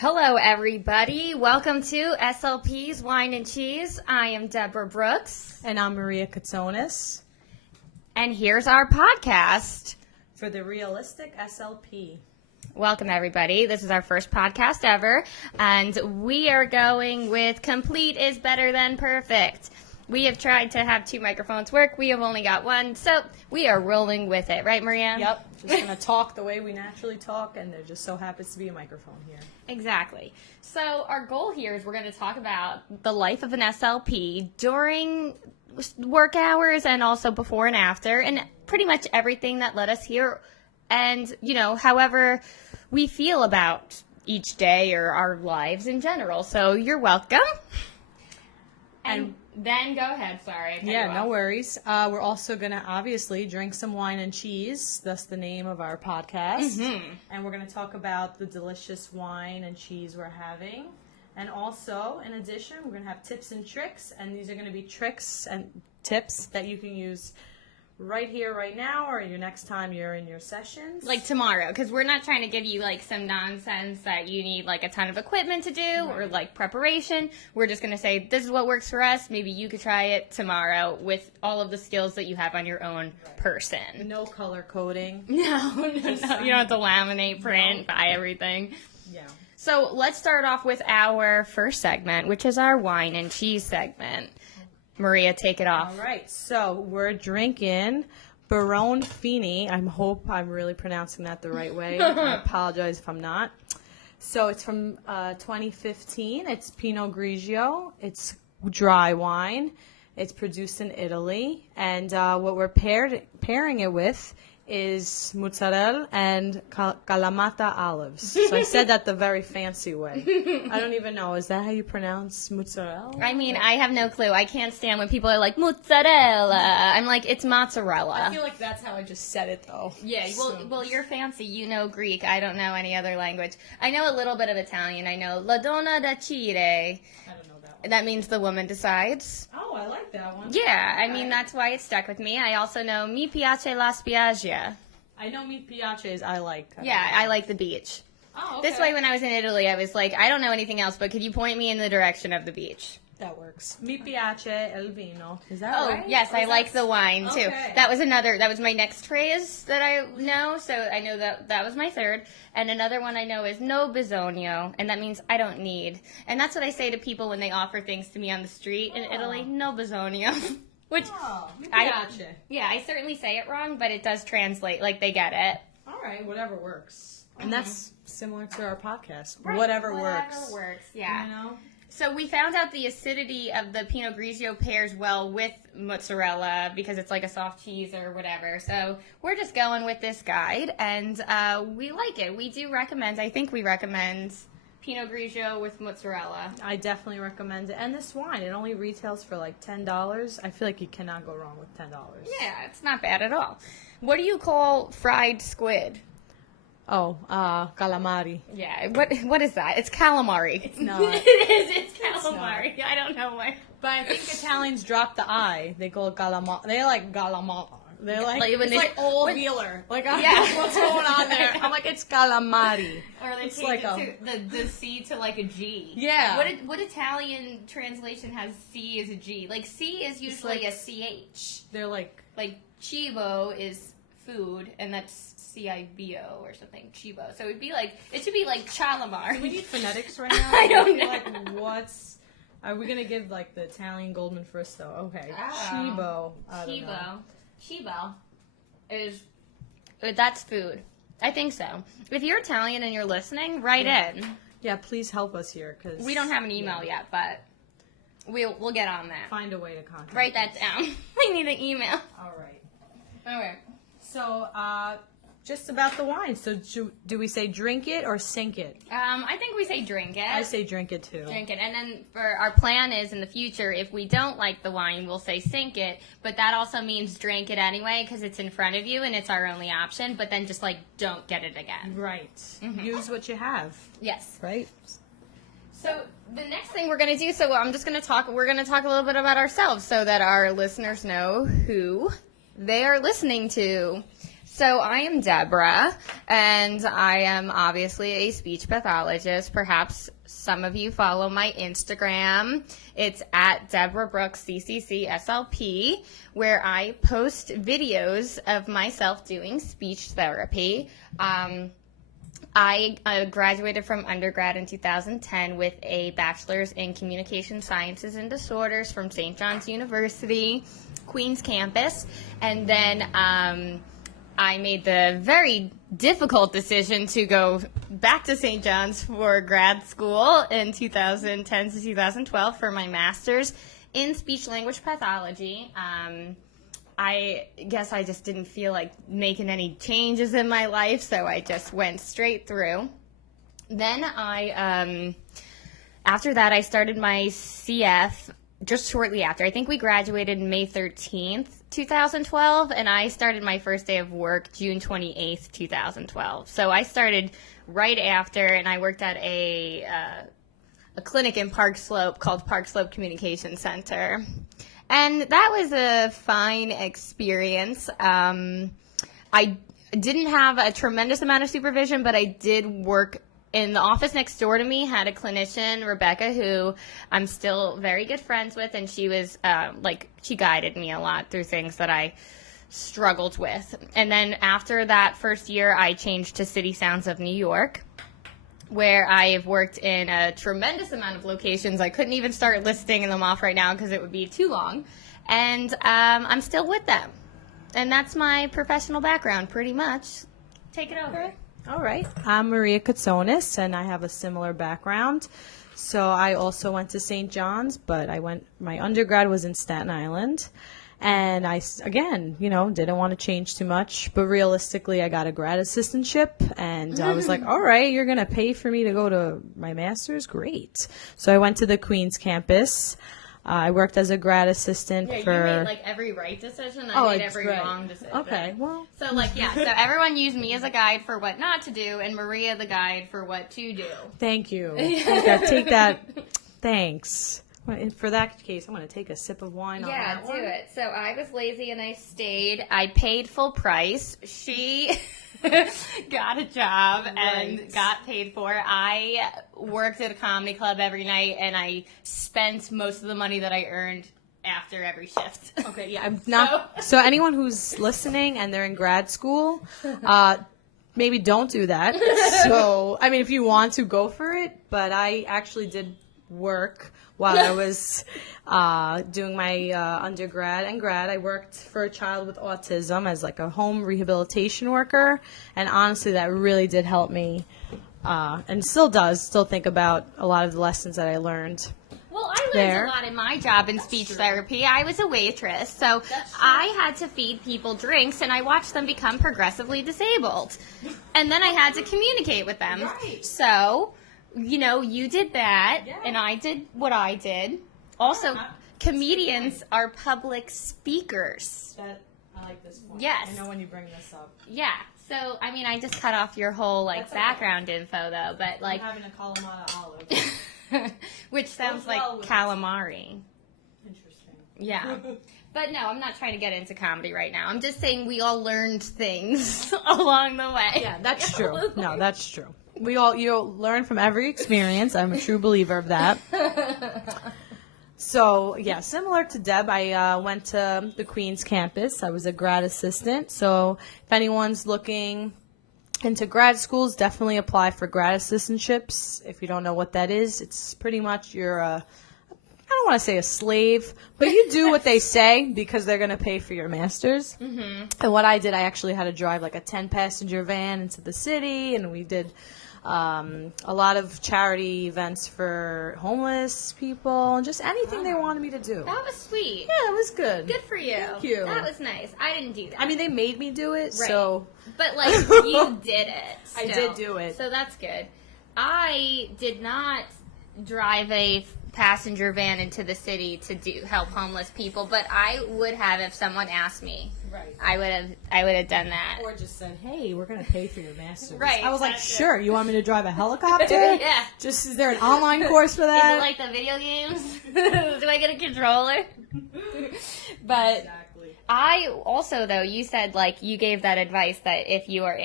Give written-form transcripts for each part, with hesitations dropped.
Hello, everybody. Welcome to SLPs, Wine and Cheese. I am Deborah Brooks. And I'm Maria Katsonis. And here's our podcast. For the Realistic SLP. Welcome, everybody. This is our first podcast ever. And we are going with complete is better than perfect. We have tried to have 2 microphones work. We have only got one. So we are rolling with it. Right, Maria? Yep. Just going to talk the way we naturally talk. And there just so happens to be a microphone here. Exactly. So our goal here is we're going to talk about the life of an SLP during work hours and also before and after, and pretty much everything that led us here, and, you know, however we feel about each day or our lives in general. So you're welcome. And then go ahead. Sorry. Yeah, no worries. We're also going to obviously drink some wine and cheese. That's the name of our podcast. Mm-hmm. And we're going to talk about the delicious wine and cheese we're having. And also, in addition, we're going to have tips and tricks. And these are going to be tricks and tips that you can use right here, right now, or your next time you're in your sessions. Like tomorrow, because we're not trying to give you, like, some nonsense that you need, like, a ton of equipment to do or, like, preparation. We're just going to say, this is what works for us. Maybe you could try it tomorrow with all of the skills that you have on your own person. No color coding. No. You don't have to laminate, print, buy everything. Yeah. So let's start off with our first segment, which is our wine and cheese segment. Maria, take it off. All right, so we're drinking Barone Fini. I hope I'm really pronouncing that the right way. I apologize if I'm not. So it's from 2015. It's Pinot Grigio. It's dry wine. It's produced in Italy. And what we're pairing it with is mozzarella and Kalamata olives. So I said that the very fancy way. I don't even know. Is that how you pronounce mozzarella? I mean, I have no clue. I can't stand when people are like, mozzarella. I'm like, it's mozzarella. I feel like that's how I just said it, though. Yeah, well, you're fancy. You know Greek. I don't know any other language. I know a little bit of Italian. I know La Donna Decide. I don't know that one. That means the woman decides. Oh, I like that one. Yeah, I mean, that's why it stuck with me. I also know Mi piace la spiaggia. I know Mi piaces I like. Yeah, I like the beach. Oh, okay. This way, when I was in Italy, I was like, I don't know anything else, but could you point me in the direction of the beach? That works. Mi piace el vino. Is that Oh, right? yes, I like the wine, too. Okay. That was my next phrase that I know, so I know that was my third. And another one I know is no bisogno, and that means I don't need. And that's what I say to people when they offer things to me on the street in Italy, no bisogno. Which, Mi piace. I certainly say it wrong, but it does translate, like they get it. All right, whatever works. And that's similar to our podcast. Right, Whatever works. Yeah. You know? So we found out the acidity of the Pinot Grigio pairs well with mozzarella because it's like a soft cheese or whatever. So we're just going with this guide, and we like it. We do recommend, I think we recommend Pinot Grigio with mozzarella. I definitely recommend it. And this wine, it only retails for like $10. I feel like you cannot go wrong with $10. Yeah, it's not bad at all. What do you call fried squid? Oh, calamari. Yeah, what is that? It's calamari. It's not. It is. It's calamari. I don't know why. But I think Italians drop the I. They go calamari. They like calamari. They're like when it's they, like old Wheeler. Like, I Yeah. don't know what's going on there. I'm like, it's calamari. Or they It's change like the C to like a G. Yeah. What Italian translation has C as a G? Like C is usually like- a CH. They're like, Cibo is food, and that's CIBO or something. Cibo. So it should be like Chalamar. do we need phonetics right now? I don't feel know. Like, what's... Are we going to give, like, the Italian Goldman Fristo? Okay. Oh. Cibo. I don't know. Cibo is that's food. I think so. If you're Italian and you're listening, write in. Yeah, please help us here, because... We don't have an email yet, but we'll get on that. Find a way to contact Write us. that down. We need an email. All right. Okay. So, just about the wine. So, do we say drink it or sink it? I think we say drink it. I say drink it, too. Drink it. And then for our plan is in the future, if we don't like the wine, we'll say sink it. But that also means drink it anyway because it's in front of you and it's our only option. But then just, like, don't get it again. Right. Use what you have. Yes. Right? So the next thing we're going to do, we're going to talk a little bit about ourselves so that our listeners know who they are listening to. So I am Deborah, and I am obviously a speech pathologist. Perhaps some of you follow my Instagram. It's at Deborah Brooks CCC SLP, where I post videos of myself doing speech therapy. I graduated from undergrad in 2010 with a bachelor's in communication sciences and disorders from St. John's University, Queens campus, and then I made the very difficult decision to go back to St. John's for grad school in 2010 to 2012 for my master's in speech language pathology. I guess I just didn't feel like making any changes in my life, so I just went straight through. Then after that, I started my CF just shortly after. I think we graduated May 13th, 2012, and I started my first day of work June 28th, 2012. So I started right after, and I worked at a clinic in Park Slope called Park Slope Communication Center. And that was a fine experience. I didn't have a tremendous amount of supervision, but I did work in the office next door to me, had a clinician, Rebecca, who I'm still very good friends with, and she was, she guided me a lot through things that I struggled with. And then after that first year, I changed to City Sounds of New York, where I've worked in a tremendous amount of locations. I couldn't even start listing them off right now because it would be too long. And I'm still with them. And that's my professional background, pretty much. Take it over. All right. I'm Maria Katsonis, and I have a similar background. So I also went to St. John's, but my undergrad was in Staten Island. And I, again, didn't want to change too much. But realistically, I got a grad assistantship. And I was like, all right, you're going to pay for me to go to my master's? Great. So I went to the Queens campus. I worked as a grad assistant for... Yeah, you made, every right decision. I made every wrong decision. Okay, well... So, so everyone used me as a guide for what not to do, and Maria the guide for what to do. Thank you. Take that. Thanks. For that case, I'm going to take a sip of wine on that one. Yeah, do it. So I was lazy and I stayed. I paid full price. She got a job and got paid for it. I worked at a comedy club every night, and I spent most of the money that I earned after every shift. Okay, yeah, I'm not. So anyone who's listening and they're in grad school, maybe don't do that. So, if you want to, go for it. But I actually did work while I was doing my undergrad and grad. I worked for a child with autism as a home rehabilitation worker, and honestly that really did help me, and still does, think about a lot of the lessons that I learned. Well, I learned a lot in my job in speech therapy. I was a waitress, so I had to feed people drinks, and I watched them become progressively disabled. And then I had to communicate with them. Right. So... you did that, and I did what I did. Also, comedians are public speakers. I like this one. Yes. I know when you bring this up. Yeah. So, I just cut off your whole, background info, though. But, I'm having a Kalamata olive. which sounds like calamari. Interesting. Yeah. But no, I'm not trying to get into comedy right now. I'm just saying we all learned things along the way. Yeah, that's true. No, that's true. You learn from every experience. I'm a true believer of that. So, yeah, similar to Deb, I went to the Queens campus. I was a grad assistant. So if anyone's looking into grad schools, definitely apply for grad assistantships. If you don't know what that is, it's pretty much I don't want to say a slave, but you do what they say because they're going to pay for your master's. Mm-hmm. And what I did, I actually had to drive a 10-passenger van into the city, and we did a lot of charity events for homeless people and just anything they wanted me to do. That was sweet. Yeah, it was good. Good for you. Thank you. That was nice. I didn't do that. They made me do it, right. So. But, you did it. Still. I did do it. So that's good. I did not drive a passenger van into the city to help homeless people, but I would have if someone asked me. Right. I would have done that. Or just said, "Hey, we're going to pay for your master's." Right. I was like, "Sure. You want me to drive a helicopter?" Yeah. Is there an online course for that? Is it like the video games? Do I get a controller? But exactly. I also, though, you said, like, you gave that advice that if you're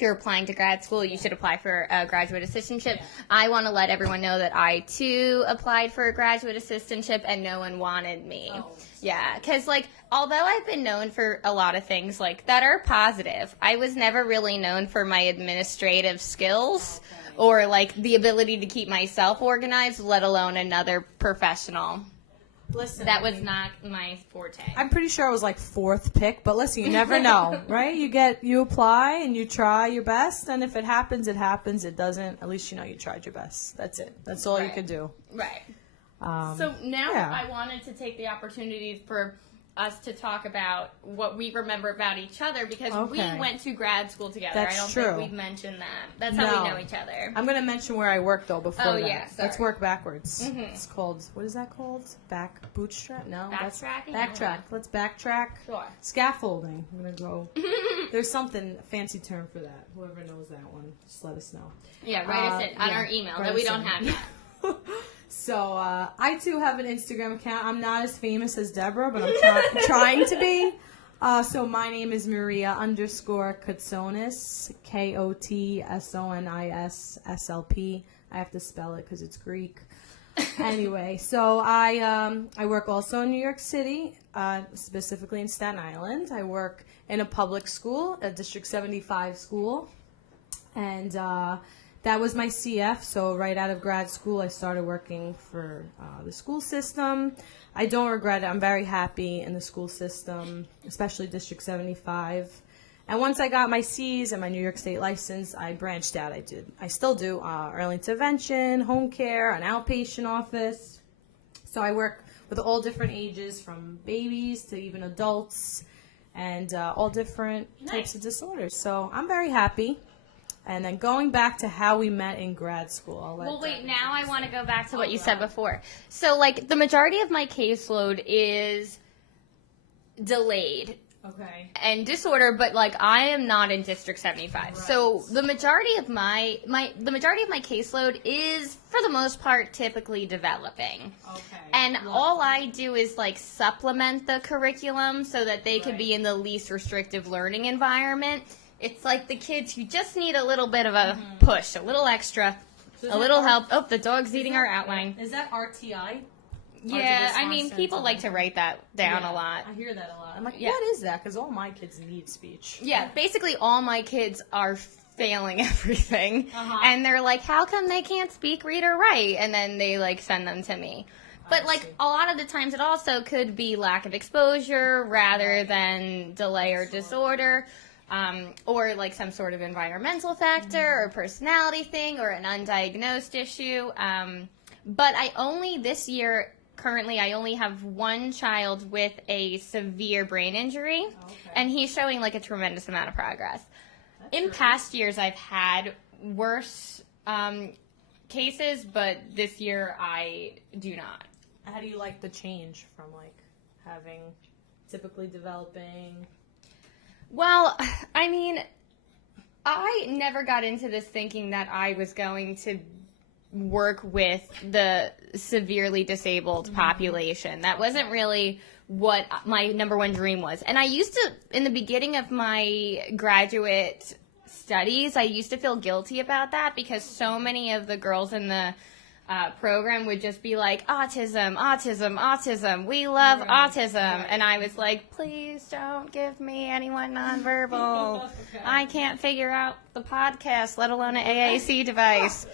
applying to grad school, you should apply for a graduate assistantship. Yeah. I want to let everyone know that I, too, applied for a graduate assistantship, and no one wanted me. Oh. Yeah, because, like, although I've been known for a lot of things, like, that are positive, I was never really known for my administrative skills or, like, the ability to keep myself organized, let alone another professional. Listen, that was not my forte. I'm pretty sure I was like 4th pick, but listen, you never know, right? You apply and you try your best, and if it happens, it happens. It doesn't, at least you know you tried your best. That's it. That's all you could do. Right. So now I wanted to take the opportunity for us to talk about what we remember about each other, because we went to grad school together. That's I don't true. think we've mentioned that. That's how we know each other. I'm going to mention where I work, though, before that. Yeah, sorry. Let's work backwards. Mm-hmm. It's called, what is that called? Bootstrap? No. Backtracking? Backtrack. Let's backtrack. Sure. Scaffolding. I'm going to go. There's something, a fancy term for that. Whoever knows that one, just let us know. Yeah, write us in on our email that we don't have yet. So, I too have an Instagram account. I'm not as famous as Deborah, but I'm trying to be. So my name is Maria _Kotsonis, KOTSONIS SLP. I have to spell it because it's Greek. Anyway, so I work also in New York City, specifically in Staten Island. I work in a public school, a District 75 school, and that was my CF, so right out of grad school, I started working for the school system. I don't regret it. I'm very happy in the school system, especially District 75. And once I got my C's and my New York State license, I branched out. I still do early intervention, home care, an outpatient office. So I work with all different ages, from babies to even adults, and all different types of disorders. So I'm very happy. And then going back to how we met in grad school. Now I want to go back to what you said before. So, like, the majority of my caseload is delayed. Okay. And disorder, but, like, I am not in District 75. Right. So the majority of my caseload is, for the most part, typically developing. Okay. And all I do is, like, supplement the curriculum so that they can be in the least restrictive learning environment. It's like the kids who just need a little bit of a push, a little extra, a little help. Oh, the dog's eating our outline. Is that RTI? Yeah, I mean, people like to write that down a lot. I hear that a lot. I'm like, what is that? Because all my kids need speech. Yeah, basically all my kids are failing everything. And they're like, how come they can't speak, read, or write? And then they, like, send them to me. But, like, a lot of the times it also could be lack of exposure rather than delay or disorder. Or like some sort of environmental factor or personality thing or an undiagnosed issue. But this year, currently, I only have one child with a severe brain injury, and he's showing like a tremendous amount of progress. In past years, I've had worse cases, but this year I do not. How do you like the change from like having typically developing... Well, I mean, I never got into this thinking that I was going to work with the severely disabled population. That wasn't really what my number one dream was. And I used to, in the beginning of my graduate studies, I used to feel guilty about that because so many of the girls in the program would just be like, autism, autism, autism. We love autism. And I was like, please don't give me anyone nonverbal. I can't figure out the podcast, let alone an AAC device.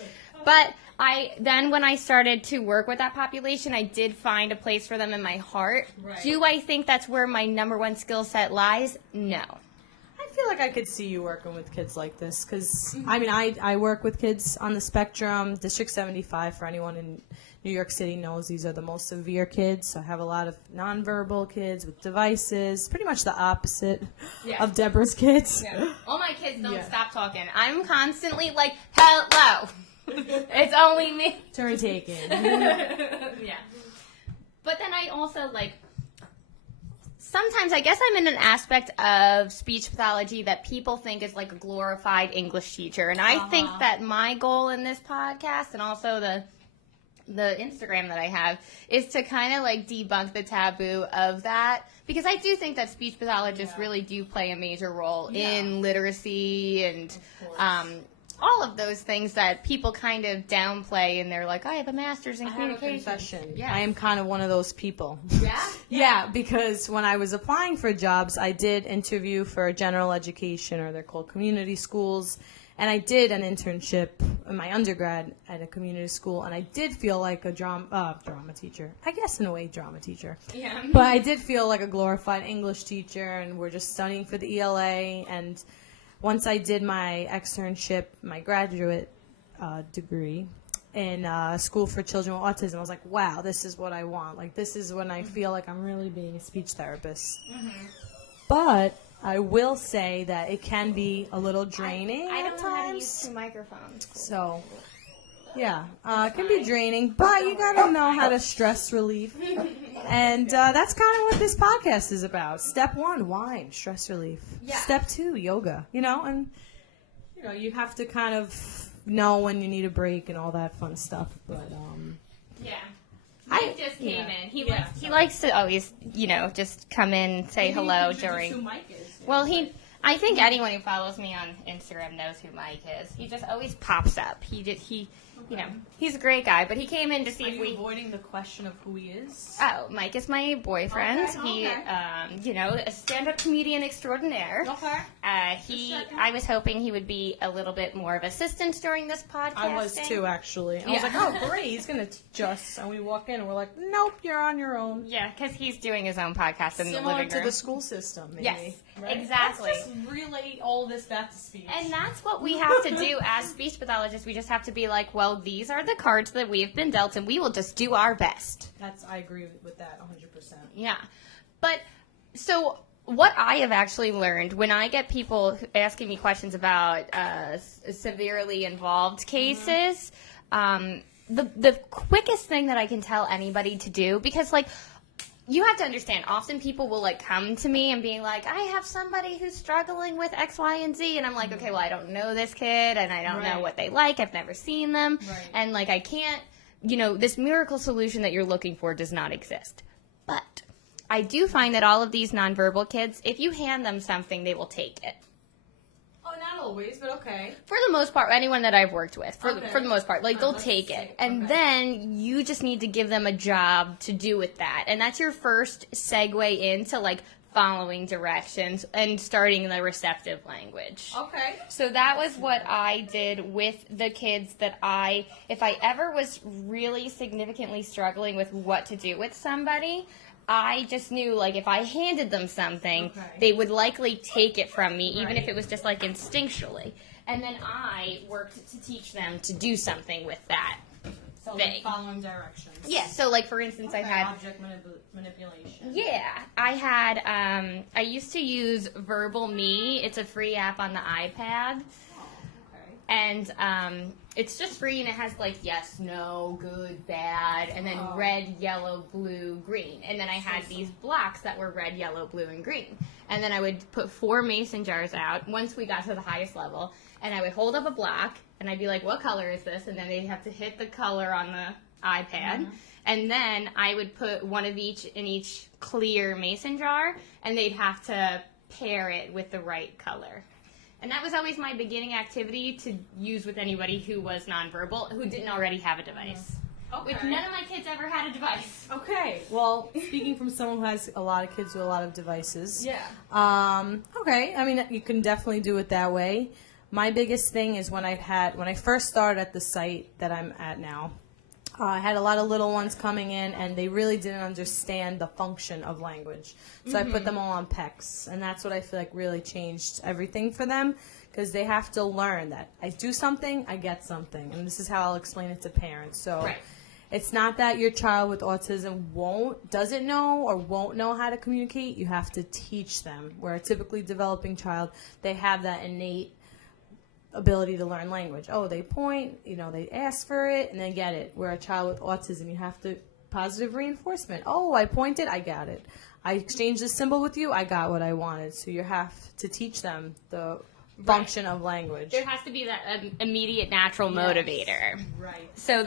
But when I started to work with that population, I did find a place for them in my heart. Right. Do I think that's where my number one skill set lies? No. I feel like I could see you working with kids like this because, I mean, I work with kids on the spectrum. District 75, for anyone in New York City knows, these are the most severe kids. So I have a lot of nonverbal kids with devices, pretty much the opposite of Deborah's kids. Yeah. All my kids don't stop talking. I'm constantly like, hello. It's only me. Turn taking. Yeah. But then I also, like, sometimes I guess I'm in an aspect of speech pathology that people think is like a glorified English teacher. And I think that my goal in this podcast and also the the Instagram that I have is to kind of like debunk the taboo of that, because I do think that speech pathologists really do play a major role in literacy and all of those things that people kind of downplay, and they're like, I have a master's in communication. Confession. Yes. I am kind of one of those people. Yeah? Yeah, because when I was applying for jobs, I did interview for general education, or they're called community schools. And I did an internship in my undergrad at a community school, and I did feel like a drama teacher. I guess in a way, drama teacher. Yeah. But I did feel like a glorified English teacher, and we're just studying for the ELA. And once I did my externship, my graduate degree in School for Children with Autism, I was like, wow, this is what I want. Like, this is when I feel like I'm really being a speech therapist. But I will say that it can be a little draining I at don't know how to use times. two microphones. So, yeah, it can be draining, but you gotta know how to stress relief. And that's kind of what this podcast is about. Step 1, wine, stress relief. Yeah. Step 2, yoga. And you have to kind of know when you need a break and all that fun stuff. But Yeah. I just came in. He likes to always, just come in, say hello during. Well, I think anyone who follows me on Instagram knows who Mike is. He just always pops up. He's a great guy, but he came in to see if we. avoiding the question of who he is? Oh, Mike is my boyfriend. Okay. He, a stand-up comedian extraordinaire. Okay. I was hoping he would be a little bit more of assistance during this podcast. I was too, actually. I was like, oh, great, he's going to teach us. And we walk in and we're like, nope, you're on your own. Yeah, because he's doing his own podcast in the Similar living room. to the school system, maybe. Yes, right? exactly. Let's just relate all this back to speech. And that's what we have to do as speech pathologists. We just have to be like, well, these are the cards that we've been dealt, and we will just do our best. I agree with that 100%. Yeah. But, so, what I have actually learned when I get people asking me questions about severely involved cases, the quickest thing that I can tell anybody to do, because, you have to understand, often people will, come to me and being like, I have somebody who's struggling with X, Y, and Z, and I'm like, okay, well, I don't know this kid, and I don't know what they like, I've never seen them, and, I can't, this miracle solution that you're looking for does not exist. But I do find that all of these nonverbal kids, if you hand them something, they will take it. Oh, not always, but okay. For the most part, anyone that I've worked with, for the most part, they'll take it. And then you just need to give them a job to do with that. And that's your first segue into, following directions and starting the receptive language. Okay. So that was what I did with the kids that if I ever was really significantly struggling with what to do with somebody, I just knew, if I handed them something, they would likely take it from me, even if it was just, instinctually. And then I worked to teach them to do something with that thing. Following directions. Yeah, so, for instance, I had... Object manipulation. Yeah, I had... I used to use Verbal Me. It's a free app on the iPad. And it's just free, and it has yes, no, good, bad, and then red, yellow, blue, green. And then I had these blocks that were red, yellow, blue, and green. And then I would put 4 mason jars out once we got to the highest level, and I would hold up a block, and I'd be like, what color is this? And then they'd have to hit the color on the iPad. And then I would put one of each in each clear mason jar, and they'd have to pair it with the right color. And that was always my beginning activity to use with anybody who was nonverbal, who didn't already have a device. Okay. Which none of my kids ever had a device. Okay. Well, speaking from someone who has a lot of kids with a lot of devices. Yeah. Okay. I mean, you can definitely do it that way. My biggest thing is when I first started at the site that I'm at now, I had a lot of little ones coming in, and they really didn't understand the function of language. So I put them all on PECs, and that's what I feel like really changed everything for them, because they have to learn that I do something, I get something, and this is how I'll explain it to parents. So it's not that your child with autism doesn't know or won't know how to communicate. You have to teach them. Where a typically developing child, they have that innate ability to learn language. Oh, they point, they ask for it, and they get it. Where a child with autism, you have to positive reinforcement. Oh, I pointed, I got it. I exchanged a symbol with you, I got what I wanted. So you have to teach them the function of language. There has to be that immediate natural motivator. Right. So,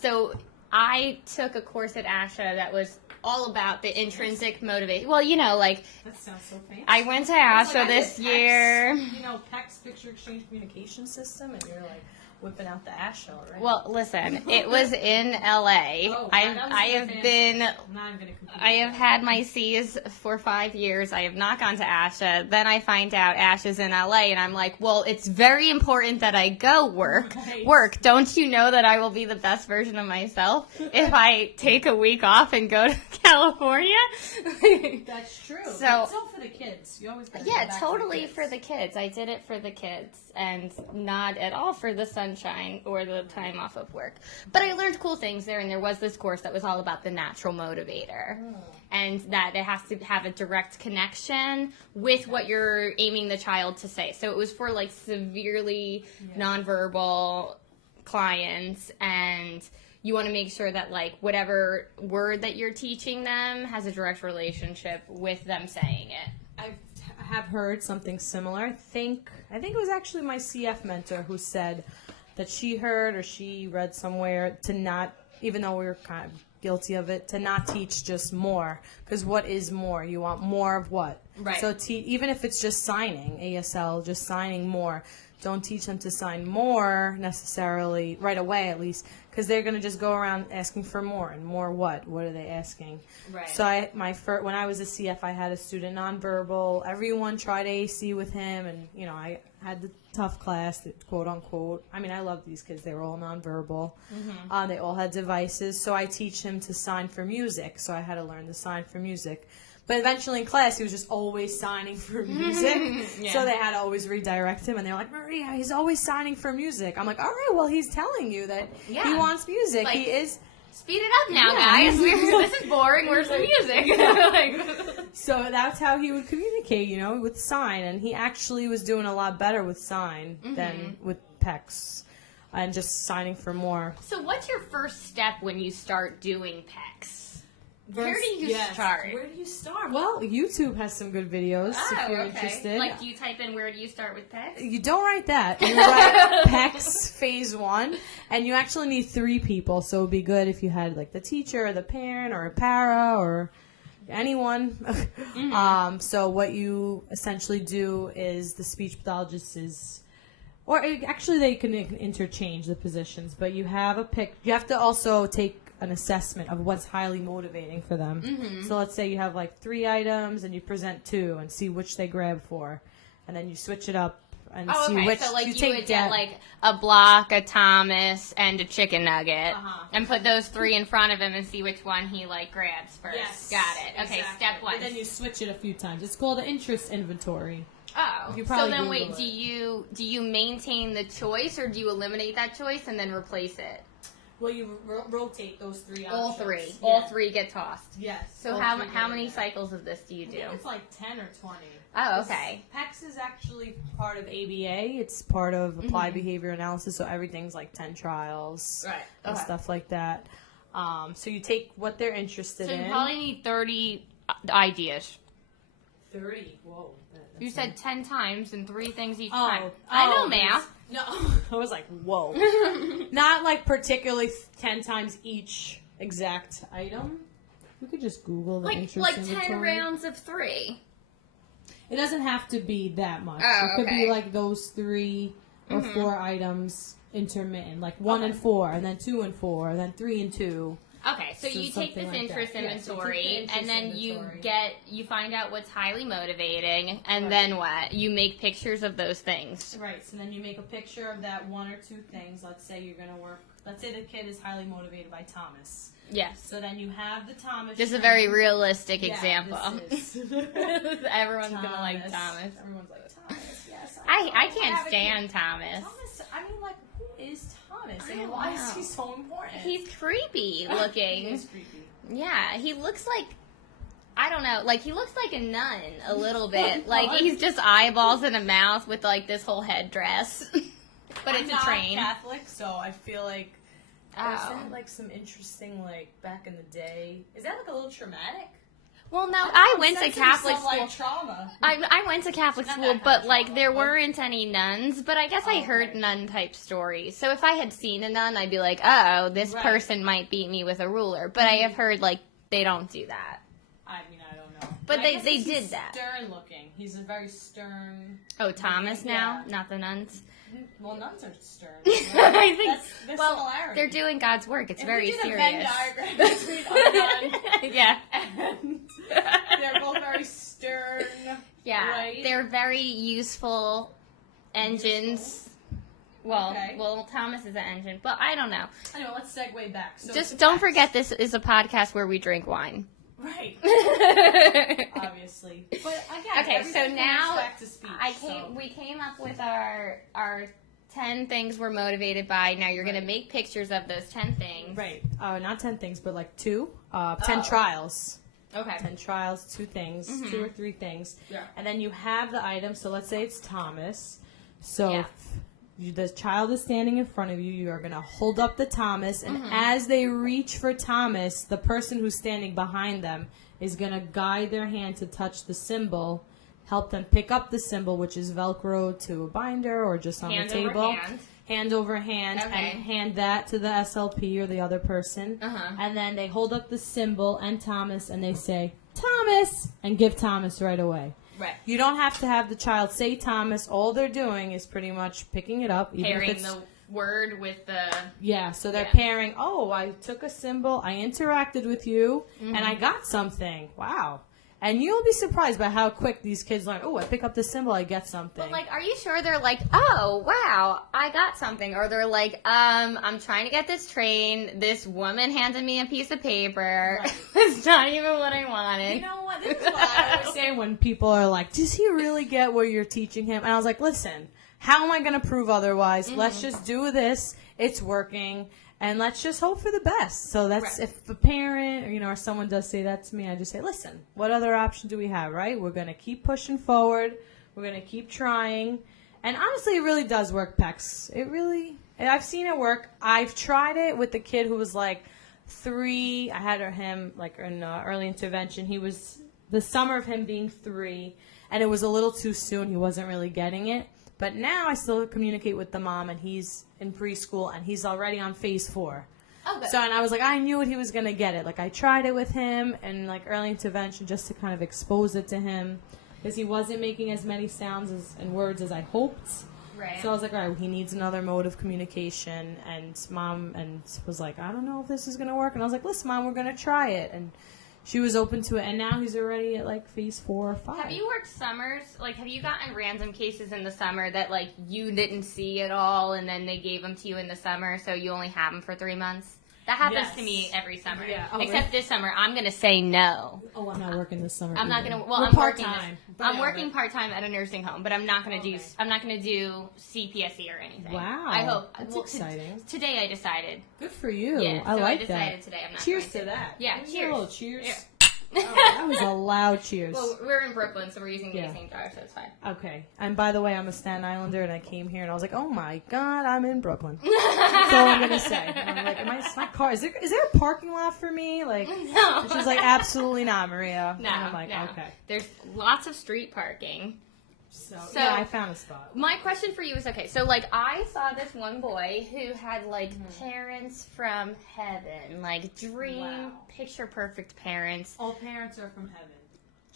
so I took a course at ASHA that was all about the intrinsic motivation. Well, you know, like, That sounds so fancy. I went to I was ASHA like, I this did year. PECS, you know, PECS, Picture Exchange Communication System, and you're like whipping out the ASHA already. Well, listen, it was in LA. Oh, I that was have fancy. been, Now I'm gonna compete I have had my C's for 5 years. I have not gone to ASHA. Then I find out ASHA's in LA, and I'm like, well, it's very important that I go work. Right. Work. Don't you know that I will be the best version of myself if I take a week off and go to California? That's true. So- It's all for the kids. You always gotta Yeah, go back totally to for the kids. I did it for the kids and not at all for the sunshine or the time off of work. But I learned cool things there, and there was this course that was all about the natural motivator. And that it has to have a direct connection with what you're aiming the child to say. So it was for like severely nonverbal clients, and you want to make sure that like whatever word that you're teaching them has a direct relationship with them saying it. I have heard something similar. I think it was actually my CF mentor who said that she heard or she read somewhere to not, even though we were kind of guilty of it, to not teach just more. Because what is more? You want more of what? Right. So even if it's just signing, ASL, just signing more, don't teach them to sign more necessarily right away at least, because they're going to just go around asking for more. And more what? What are they asking? Right. So when I was a CF, I had a student nonverbal. Everyone tried AC with him, and you know I had the tough class, quote unquote. I mean, I love these kids. They were all nonverbal. They all had devices. So I teach him to sign for music. So I had to learn to sign for music. But eventually in class, he was just always signing for music. Yeah. So they had to always redirect him. And they're like, Maria, he's always signing for music. I'm like, all right, well, he's telling you that he Yeah. wants music. Like, he is. Speed it up now, Yeah. guys. This is boring. Where's the music? Like, So that's how he would communicate, you know, with sign. And he actually was doing a lot better with sign than with PECS and just signing for more. so what's your first step when you start doing PECs? Where do you start? Where do you start? Well, YouTube has some good videos if you're interested. Like, do you type in where do you start with PECs? You don't write that. You write PECS phase 1, and you actually need 3 people. So it would be good if you had like the teacher, or the parent, or a para, or anyone. So what you essentially do is the speech pathologist is, or actually they can interchange the positions, but you have a pick. You have to also take an assessment of what's highly motivating for them. So let's say you have like 3 items and you present 2 and see which they grab for, and then you switch it up and see which. So like you take would get like a block, a Thomas, and a chicken nugget, and put those 3 in front of him and see which one he like grabs first. Yes, Got it. Okay, exactly. step 1. And then you switch it a few times. It's called an interest inventory. Oh, You so probably then Google wait, it. do you maintain the choice or do you eliminate that choice and then replace it? Well, you rotate those 3 options. All 3. Yeah. All 3 get tossed. Yes. So all how 3 how get many it. cycles of this do you I do? think it's like 10 or 20. Oh, okay. PECS is actually part of ABA. It's part of Applied Behavior Analysis, so everything's like 10 trials Right. and stuff like that. So you take what they're interested So in. you probably need 30 ideas. 30. Whoa. You said 10 times and 3 things each Oh, time. I know oh, math. No, I was like, whoa. Not like particularly 10 times each exact item. We could just Google the interest Like inventory. 10 rounds of 3. It doesn't have to be that much. Oh, it could okay. be like those 3 or 4 items intermittent, like 1 and 4, and then 2 and 4, and then 3 and 2. Okay, so you take something this like interest that. Yes, you take the inventory, interest and then inventory. you find out what's highly motivating, and Right. then what? You make pictures of those things. Right, so then you make a picture of that 1 or 2 things. Let's say you're going to work, let's say the kid is highly motivated by Thomas. Yes. So then you have the Thomas. This is a string. very realistic Yeah, example. this is. Everyone's going to like Thomas. Everyone's like, Thomas, yes. I can't stand Thomas. Thomas, I mean, like, who is Thomas? I And don't why know. is he so important? He's creepy He looking. is creepy. Yeah, he looks like, I don't know, like he looks like a nun a little bit. Like he's just eyeballs and a mouth with like this whole headdress. But I'm it's not a train. Catholic, so I feel like there's Oh. that, like some interesting, like back in the day. Is that like a little traumatic? Well, no, I went to Catholic school. Like trauma. I went to Catholic Not school, that kind but of like trauma, there but- weren't any nuns. But I guess I heard Okay. nun type stories. So if I had seen a nun, I'd be like, oh, this Right. person might beat me with a ruler. But I have heard like they don't do that. I mean, I don't know. But I they guess did he's that. Stern looking. He's a very stern. Oh, Thomas now, Yeah. not the nuns. Well, nuns are stern. I think. There's Well, similarities. they're doing God's work. It's If very we did serious. a Venn diagram between a nun Yeah. and they're both very stern. Yeah, Right? they're very useful engines. Well, Okay. well, Thomas is an engine, but I don't know. Anyway, let's segue back. So Just to don't facts. forget this is a podcast where we drink wine. Right. Okay, Obviously. But again, so everything now comes back to speech. we came up with our 10 things we're motivated by. Now you're gonna make pictures of those 10 things. Right. Not 10 things, but like 10 Oh. trials. Okay. 10 trials, 2 things, 2 or 3 things. Yeah. And then you have the item. So let's say it's Thomas. So Yeah. if the child is standing in front of you, you are going to hold up the Thomas. And as they reach for Thomas, the person who's standing behind them is going to guide their hand to touch the symbol, help them pick up the symbol, which is Velcro to a binder or just on Hand the over table. hand. Hand over hand, Okay. and hand that to the SLP or the other person. Uh-huh. And then they hold up the symbol and Thomas, and they say, Thomas, and give Thomas right away. Right. You don't have to have the child say Thomas. All they're doing is pretty much picking it up. Even if Pairing it's, the word with the. yeah, so they're Yeah. pairing, oh, I took a symbol, I interacted with you, and Mm-hmm. I got something. Wow. And you'll be surprised by how quick these kids learn, oh, I pick up the symbol, I get something. But like, are you sure they're like, oh wow, I got something, or they're like, I'm trying to get this train. This woman handed me a piece of paper. Right. It's not even what I wanted. You know what? This is what I I always say when people are like, does he really get what you're teaching him? And I was like, listen, how am I going to prove otherwise? Let's just do this. It's working. And let's just hope for the best. So that's, Right. if a parent, or someone does say that to me, I just say, listen, what other option do we have, right? We're going to keep pushing forward. We're going to keep trying. And honestly, it really does work, Pex. I've seen it work. I've tried it with the kid who was like 3. I had him like in early intervention. He was the summer of him being 3, and it was a little too soon. He wasn't really getting it. But now I still communicate with the mom, and he's in preschool, and he's already on phase 4. Oh, good. So, and I was like, I knew he was going to get it. Like, I tried it with him and, like, early intervention just to kind of expose it to him because he wasn't making as many sounds and words as I hoped. Right. So I was like, all right, he needs another mode of communication. And mom was like, I don't know if this is going to work. And I was like, listen, Mom, we're going to try it. And she was open to it. And now he's already at, like, phase 4 or 5. Have you worked summers? Like, have you gotten random cases in the summer that, like, you didn't see at all, and then they gave them to you in the summer, so you only have them for 3 months? That happens Yes. to me every summer. Yeah. Oh, Except really? this summer, I'm going to say no. Oh, I'm not working this summer. I'm not either. going to, well, We're I'm working part-time. I'm Yeah, working but- part-time at a nursing home, but I'm not going to Okay. I'm not going to do CPSE or anything. Wow. I hope. That's well, exciting. Today I decided. Good for you. Yeah, I so like I that. decided today I'm not Cheers going to that. Yeah, Give me a cheers. little cheers. Yeah. Oh, that was a loud cheers. Well, we're in Brooklyn, so we're using Yeah. the same jar, so it's fine. Okay. And by the way, I'm a Staten Islander, and I came here, and I was like, oh my God, I'm in Brooklyn. That's all I'm going to say. I'm like, my car, is there a parking lot for me? Like, No. she's like, absolutely not, Maria. No, And I'm like, no. okay. There's lots of street parking. So, So- yeah, I found a spot. My question for you is, okay, so, like, I saw this one boy who had, like, parents from heaven, like, dream, Wow. picture-perfect parents. All parents are from heaven.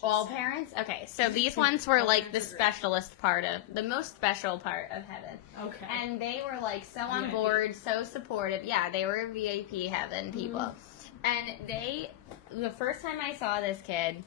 All parents? Okay, so these ones were, All like, the parents are great. specialist part of, the most special part of heaven. Okay. And they were, like, so on VIP. board, so supportive. Yeah, they were VIP heaven people. And the first time I saw this kid,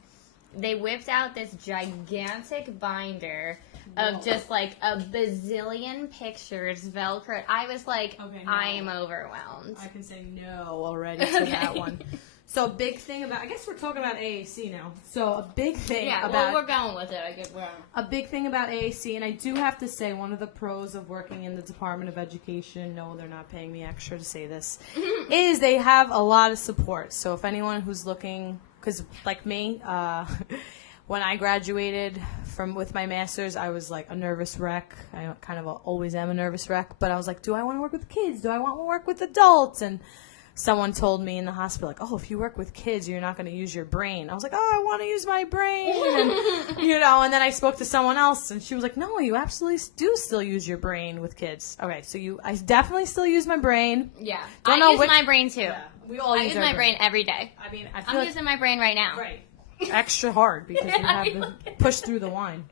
they whipped out this gigantic binder of Whoa. just like a bazillion pictures, Velcro. I was like, Okay, no. I am overwhelmed. I can say no already to that Okay. one. So a big thing about, I guess we're talking about AAC now. So a big thing Yeah, about well, we're going with it. I guess we're. a big thing about AAC, and I do have to say, one of the pros of working in the Department of Education, no, they're not paying me extra to say this, is they have a lot of support. So if anyone who's looking, because like me, when I graduated with my master's, I was like a nervous wreck. I kind of always am a nervous wreck, but I was like, do I want to work with kids? Do I want to work with adults? And someone told me in the hospital, like, oh, if you work with kids, you're not going to use your brain. I was like, oh, I want to use my brain. And, and then I spoke to someone else, and she was like, no, you absolutely do still use your brain with kids. Okay, so I definitely still use my brain. Yeah. Don't I know use my brain, too. Yeah, we all I use my brain every day. I mean, I'm using my brain right now. Right. Extra hard because you have to push through the wine.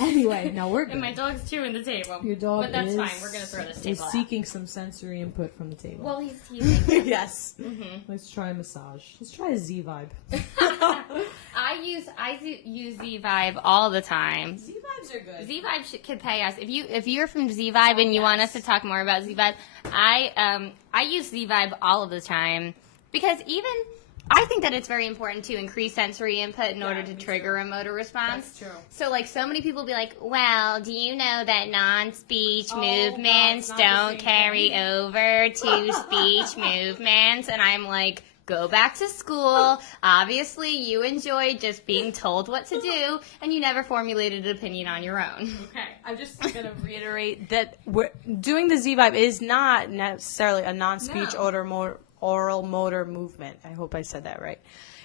Anyway, no, we're good. And my dog's chewing the table. Your dog But that's is, fine. We're going to throw this table out. seeking some sensory input from the table. Well, he's teasing. Yes. Let's try a massage. Let's try a Z vibe. I use Z Vibe all the time. Z vibes are good. Z Vibe could pay us if you're from Z Vibe and you want us to talk more about Z Vibe. I use Z Vibe all of the time because I think that it's very important to increase sensory input in order to trigger a motor response. That's true. So, like, so many people be like, well, do you know that non-speech movements don't carry over to speech movements? And I'm like, go back to school. Obviously, you enjoy just being told what to do, and you never formulated an opinion on your own. Okay, I'm just going to reiterate that doing the Z vibe is not necessarily a non-speech oral motor movement. I hope I said that right.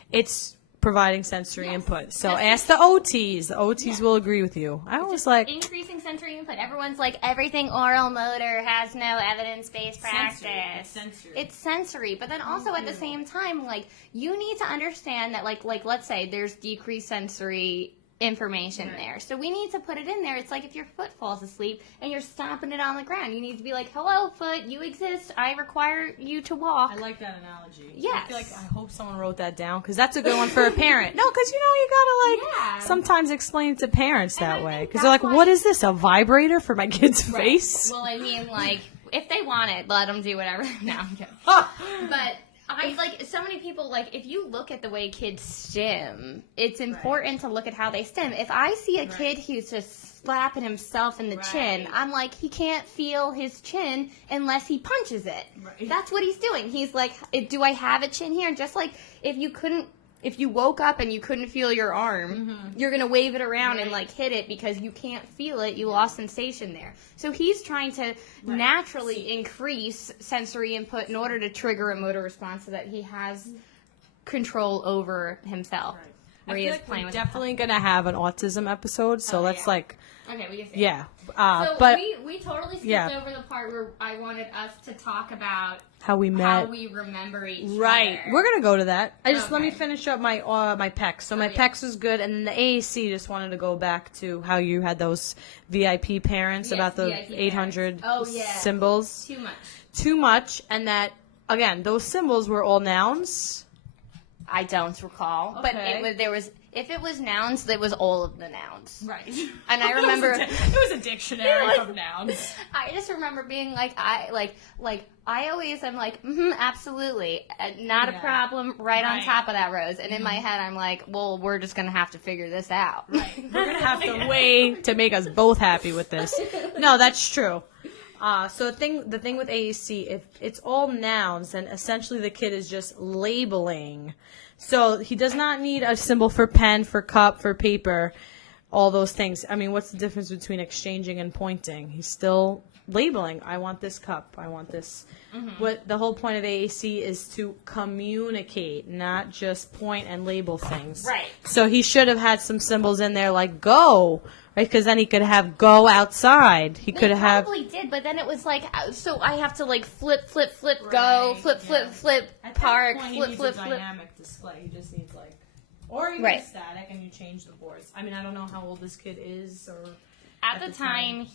It's providing sensory input. So ask the OTs. The OTs will agree with you. I always like increasing sensory input. Everyone's like, everything oral motor has no evidence-based practice. It's sensory. But then also at the same time, like, you need to understand that, like let's say there's decreased sensory information there. So we need to put it in there. It's like if your foot falls asleep and you're stomping it on the ground. You need to be like, hello, foot, you exist. I require you to walk. I like that analogy. Yes. I feel like I hope someone wrote that down because that's a good one for a parent. No, because you gotta sometimes explain it to parents that way because they're like, what is this, a vibrator for my kid's face? Well, I mean, like, if they want it, let them do whatever. No, I'm kidding. But I like so many people, like, if you look at the way kids stim, it's important to look at how they stim. If I see a kid who's just slapping himself in the chin, I'm like, he can't feel his chin unless he punches it. That's what he's doing. He's like, do I have a chin here? Just like if you woke up and you couldn't feel your arm, you're going to wave it around and, like, hit it because you can't feel it. You lost sensation there. So he's trying to naturally increase sensory input in order to trigger a motor response so that he has control over himself. Maria's playing with definitely going to have an autism episode, so let's, like... Okay, we can see. Yeah. So but we totally skipped over the part where I wanted us to talk about how we met. How we remember each other. We're going to go to that. Let me finish up my pecs. So my pecs was good, and then the AAC just wanted to go back to how you had those VIP parents about the VIP 800 parents. symbols. Too much, and that, again, those symbols were all nouns. I don't recall, but if it was nouns, it was all of the nouns. Right. And I remember it was a dictionary of nouns. I just remember being like, I always am like, absolutely, not a problem, right on top of that, Rose. And in my head, I'm like, well, we're just gonna have to figure this out. Right. We're gonna have to wait to make us both happy with this. No, that's true. So the thing with AAC, if it's all nouns, then essentially the kid is just labeling. So he does not need a symbol for pen, for cup, for paper, all those things. I mean, what's the difference between exchanging and pointing? He's still labeling. I want this cup. I want this. What the whole point of AAC is to communicate, not just point and label things. Right. So he should have had some symbols in there like go, right? Because then he could have go outside. He could have. Probably did, but then it was like, so I have to like flip, go, flip, park, flip. Dynamic display. He just needs like, or even static, and you change the boards. I mean, I don't know how old this kid is, or at the time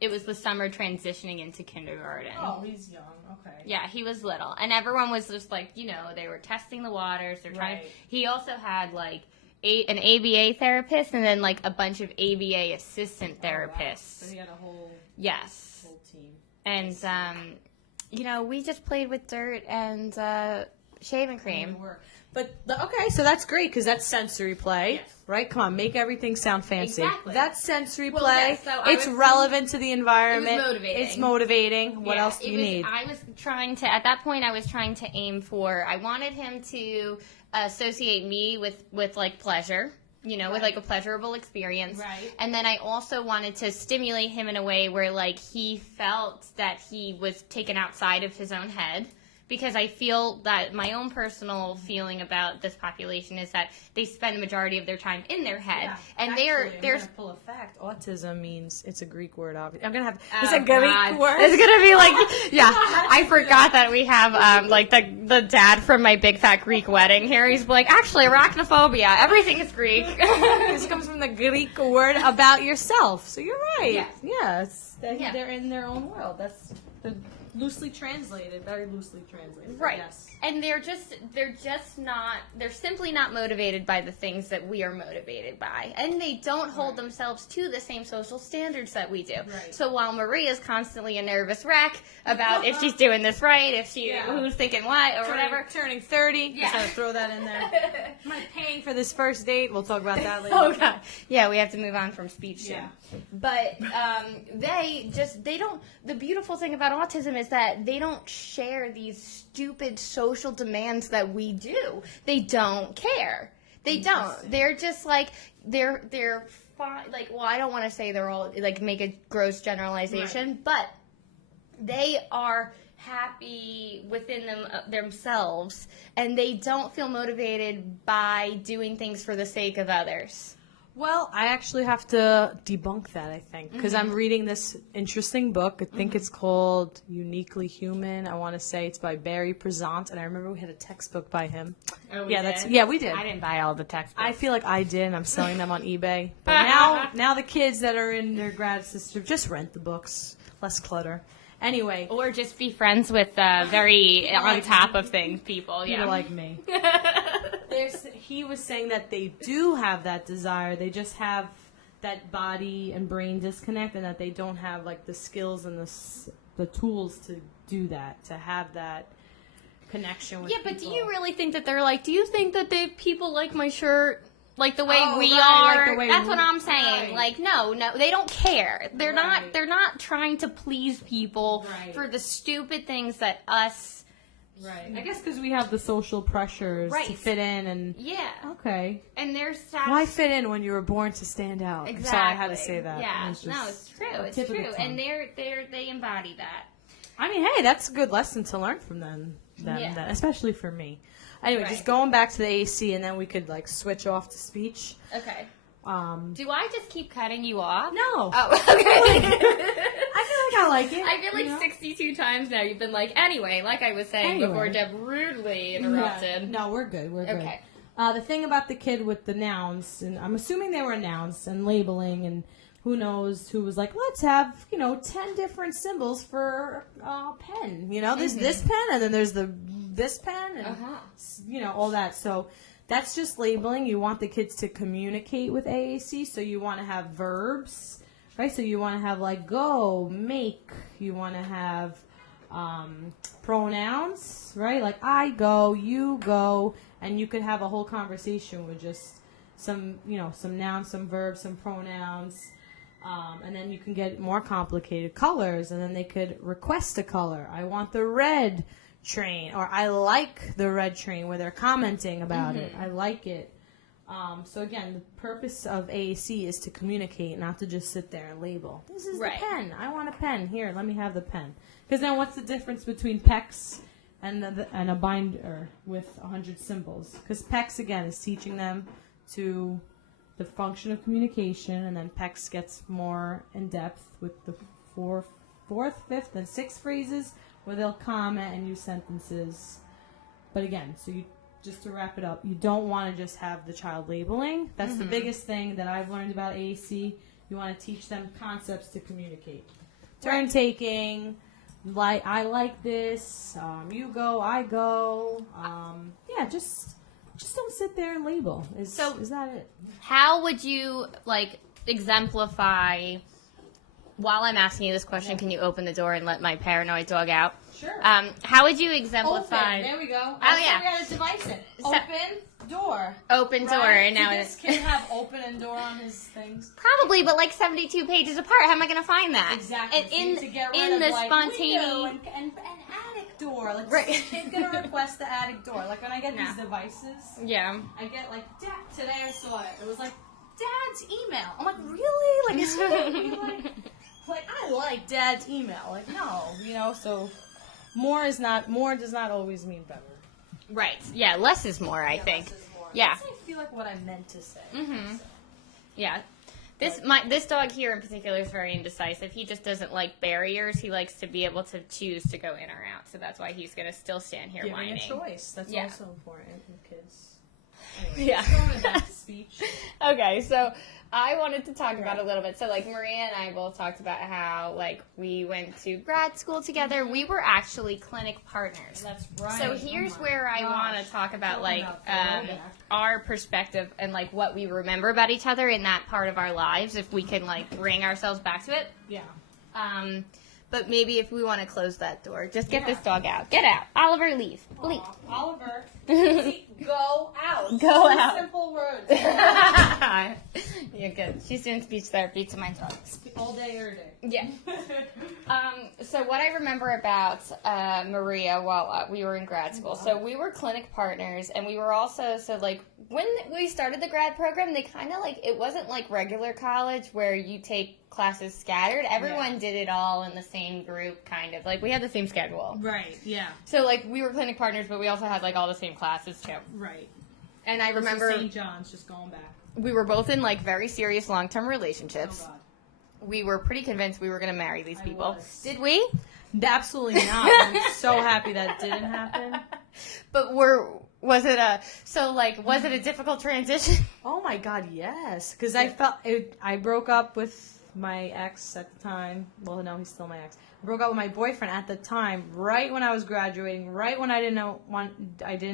it was the summer transitioning into kindergarten. Oh, he's young. Okay. Yeah, he was little, and everyone was just like, they were testing the waters. They're trying. He also had like an ABA therapist, and then like a bunch of ABA assistant therapists. Wow. So he had a whole team. And we just played with dirt and shaving cream. But so that's great because that's sensory play, right? Come on, make everything sound fancy. Exactly. That's sensory play. So it's relevant to the environment. It was motivating. It's motivating. What else do you need? I was trying to, at that point, I wanted him to associate me with like pleasure. with like a pleasurable experience. Right. And then I also wanted to stimulate him in a way where like he felt that he was taken outside of his own head. Because I feel that my own personal feeling about this population is that they spend the majority of their time in their head, and I'm there's gonna pull a fact. Autism means it's a Greek word. Obviously, I'm gonna have Oh, it's a Greek word. It's gonna be like, yeah. I forgot that we have like the dad from my big fat Greek wedding here. He's like, actually, arachnophobia. Everything is Greek. This comes from the Greek word about yourself. So you're right. Yeah. Yeah, they're in their own world. That's loosely translated, very loosely translated. Right. Yes. And they're simply not motivated by the things that we are motivated by. And they don't hold themselves to the same social standards that we do. Right. So while Maria's constantly a nervous wreck about if she's doing this right, if she who's thinking what or whatever. Turning 30. Yeah. Just want to throw that in there. Am I paying for this first date? We'll talk about that later. Oh god. Yeah, we have to move on from speech soon. Yeah. But they don't, the beautiful thing about autism is that they don't share these stupid social demands that we do. They don't care. They don't. They're just like, they're fine. Like, well, I don't want to say they're all, like, make a gross generalization, but they are happy within themselves, and they don't feel motivated by doing things for the sake of others. Well, I actually have to debunk that, I think, because I'm reading this interesting book. I think it's called Uniquely Human. I want to say it's by Barry Prezant, and I remember we had a textbok by him. Oh, we did. I didn't buy all the textbooks. I feel like I did, and I'm selling them on eBay. But now the kids that are in their grad system, just rent the books. Less clutter. Anyway. Or just be friends with very on top of things people. Yeah. People like me. He was saying that they do have that desire. They just have that body and brain disconnect, and that they don't have like the skills and the tools to do that, to have that connection with people. But do you really think that they're like, do you think that people like my shirt like the way we right, are? like the way That's what I'm saying. right. Like, no, they don't care. They're Right. they're not trying to please people Right. for the stupid things that us. Right. I guess because we have the social pressures to Right. fit in and... Yeah. Okay. And there's Why fit in when you were born to stand out? Exactly. I'm sorry, I had to say that. Yeah. It's No, just it's true. a It's tip of the true. tongue. And they embody that. I mean, hey, that's a good lesson to learn from them, Yeah. especially for me. Anyway, Right. just going back to the AC, and then we could like switch off to speech. Okay. Um, Do I just keep cutting you off? no, Oh, okay. I feel like I like it. I feel like you know? 62 times now you've been like, anyway, like I was saying Anyway. before Deb rudely interrupted. Yeah. No, we're good. We're good. Okay. The thing about the kid with the nouns, and I'm assuming they were nouns and labeling, and who knows who was like, let's have 10 different symbols for a pen. There's this pen, and then there's this pen, and all that. So that's just labeling. You want the kids to communicate with AAC, so you want to have verbs, right? So you want to have like go, make. You want to have pronouns, right? Like I go, you go, and you could have a whole conversation with just some nouns, some verbs, some pronouns. And then you can get more complicated colors, and then they could request a color. I want the red train, or I like the red train, where they're commenting about it. I like it. So again, the purpose of AAC is to communicate, not to just sit there and label. This is Right. the pen. I want a pen. Here, let me have the pen. Because then what's the difference between PECs and a binder with 100 symbols? Because PECs, again, is teaching them to the function of communication, and then PECS gets more in depth with the fourth, fifth, and sixth phrases where they'll comment and use sentences. But again, just to wrap it up, you don't want to just have the child labeling. That's the biggest thing that I've learned about AAC. You want to teach them concepts to communicate. Turn taking, like I like this, you go, I go. Just don't sit there and label. Is that it? How would you exemplify? While I'm asking you this question, can you open the door and let my paranoid dog out? Sure. How would you exemplify? Open. There we go. Oh yeah. We got to device it. Open door. Open door. Right? And now Does this kid have open and door on his things? probably, but 72 pages apart. How am I going to find that? Exactly. And So to get rid in of the like spontaneous. window and attic. attic door. Like, Right. this kid gonna request the attic door. Like, when I get No. these devices, Yeah. I get like, Dad, today I saw it. It was like, Dad's email. I'm like, really? Like, is he gonna be like, I like Dad's email. Like, no, you know, so more does not always mean better. Right. Yeah, less is more, I think. Less is more. Yeah. That's, I feel like what I meant to say. Mm-hmm. Yeah. This dog here in particular is very indecisive. He just doesn't like barriers. He likes to be able to choose to go in or out. So that's why he's going to still stand here Giving whining. a choice. That's also important with kids. Anyway, Yeah. let's go into that speech. Okay, so I wanted to talk about a little bit. So, like, Maria and I both talked about how, like, we went to grad school together. We were actually clinic partners. That's right. So here's where I want to talk about, like, throwback. our perspective and, like, what we remember about each other in that part of our lives, if we can, like, bring ourselves back to it. Yeah. But maybe if we want to close that door, just get this dog out. Get out. Oliver, leave. Leave. Oliver, go out. Go Two out. Simple words. You're good. She's doing speech therapy to my dog. All day, every day. Yeah. So what I remember about Maria while we were in grad school, so we were clinic partners, and we were also, so like when we started the grad program, they kind of like, it wasn't like regular college where you take classes scattered. Everyone did it all in the same group, kind of. Like we had the same schedule. Right, yeah. So like we were clinic partners, but we also had like all the same classes too. Right. And I remember St. John's, just going back. we were both in like very serious long-term relationships. Oh, God. We were pretty convinced we were going to marry these people. was. Did we? Absolutely not. I'm so happy that didn't happen. But was it a difficult transition? Oh my God, yes. Because I broke up with my ex at the time. Well, no, he's still my ex. I broke up with my boyfriend at the time, right when I was graduating, right when I didn't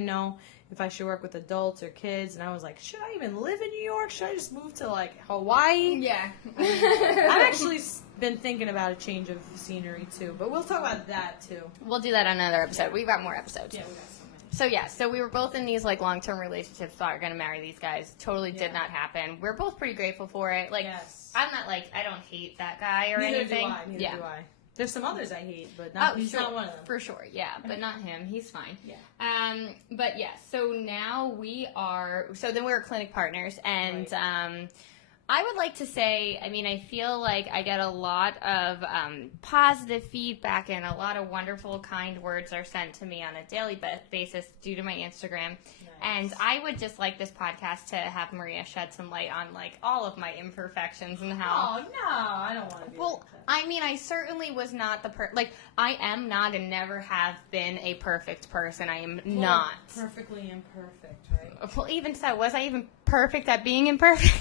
know if I should work with adults or kids, and I was like, should I even live in New York? Should I just move to like Hawaii? Yeah. I've actually been thinking about a change of scenery too, but we'll talk about that too. We'll do that on another episode. We've got more episodes. Yeah, we got so many. So yeah, so we were both in these like long-term relationships, thought we were going to marry these guys. Totally did not happen. We're both pretty grateful for it. Like, Yes. I'm not like, I don't hate that guy or Neither anything. Neither do I. There's some others I hate, but he's sure. not one of them. For sure, yeah, but not him. He's fine. Yeah. But yeah, so now then we were clinic partners, and I would like to say, I mean, I feel like I get a lot of positive feedback and a lot of wonderful, kind words are sent to me on a daily basis due to my Instagram. And I would just like this podcast to have Maria shed some light on like all of my imperfections and how. Oh no, I don't want to be. Well, I mean, I certainly was not I am not and never have been a perfect person. I am not. Perfectly imperfect, right? Well, even so, was I even perfect at being imperfect?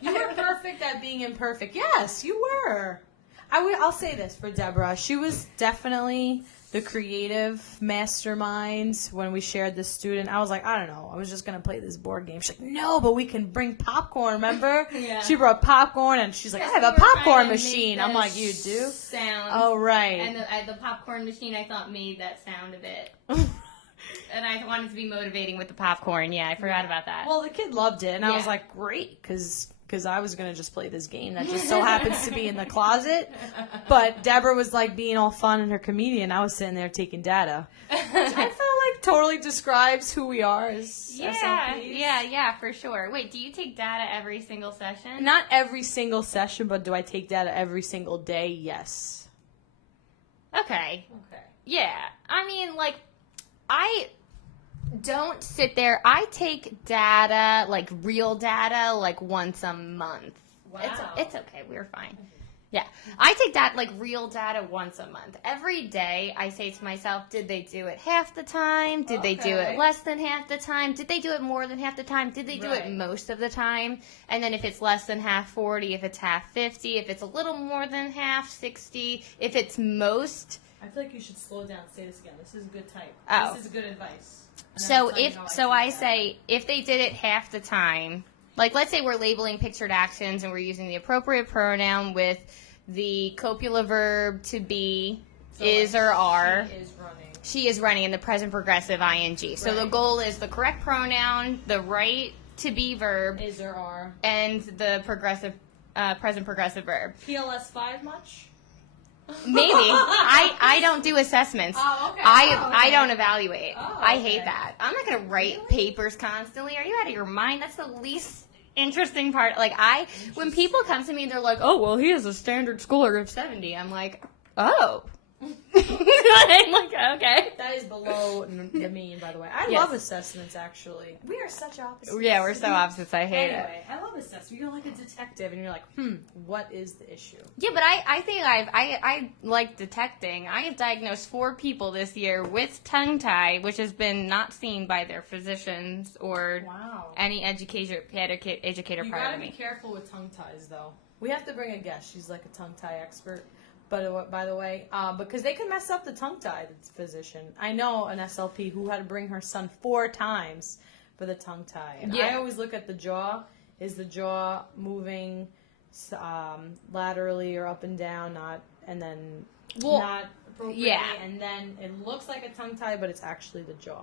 You were perfect at being imperfect. Yes, you were. I'll say this for Deborah. She was definitely the creative mastermind when we shared the student. I was like, I don't know. I was just going to play this board game. She's like, no, but we can bring popcorn, remember? Yeah. She brought popcorn, and she's like, I have a popcorn machine. I'm like, you do? Sound. Oh, right. And the popcorn machine, I thought, made that sound of it. And I wanted to be motivating with the popcorn. Yeah, I forgot about that. Well, the kid loved it, and I was Yeah. like, great, because I was going to just play this game that just so happens to be in the closet. But Deborah was like being all fun and her comedian. I was sitting there taking data. Which I felt like totally describes who we are as SLPs. Yeah, for sure. Wait, do you take data every single session? Not every single session, but do I take data every single day? Yes. Okay. Okay. Yeah. I mean, like, I don't sit there. I take data, like real data, like once a month. Wow. It's okay. We're fine. Yeah. I take that, like real data once a month. Every day I say to myself, did they do it half the time? Did they do it less than half the time? Did they do it more than half the time? Did they do it most of the time? And then if it's less than half, 40. If it's half, 50. If it's a little more than half, 60. If it's most... I feel like you should slow down and say this again. This is good type. Oh. This is good advice. So I say if they did it half the time, like let's say we're labeling pictured actions and we're using the appropriate pronoun with the copula verb to be, so is or are. She is running in the present progressive ing. So the goal is the correct pronoun, the right to be verb, is or are, and the progressive present progressive verb. PLS 5 much? Maybe. I don't do assessments. Oh, okay. I don't evaluate. Oh, I hate okay. that. I'm not going to write papers constantly. Are you out of your mind? That's the least interesting part. Like, when people come to me and they're like, oh, well, he has a standard score of 70. I'm like, oh. I'm like, okay. That is below the mean, by the way. I Yes. love assessments, actually. We are such opposites. Yeah, we're so opposites. I hate it. Anyway, I love assessments. You're like a detective, and you're like, what is the issue? Yeah, but I think I like detecting. I have diagnosed 4 people this year with tongue tie, which has been not seen by their physicians or Wow. any educator You prior gotta to be me. careful with tongue ties, though. We have to bring a guest. She's like a tongue tie expert. But by the way, because they can mess up the tongue tie, the physician. I know an SLP who had to bring her son 4 times for the tongue tie. And I always look at the jaw. Is the jaw moving laterally or up and down? Not appropriately. yeah. And then it looks like a tongue tie, but it's actually the jaw.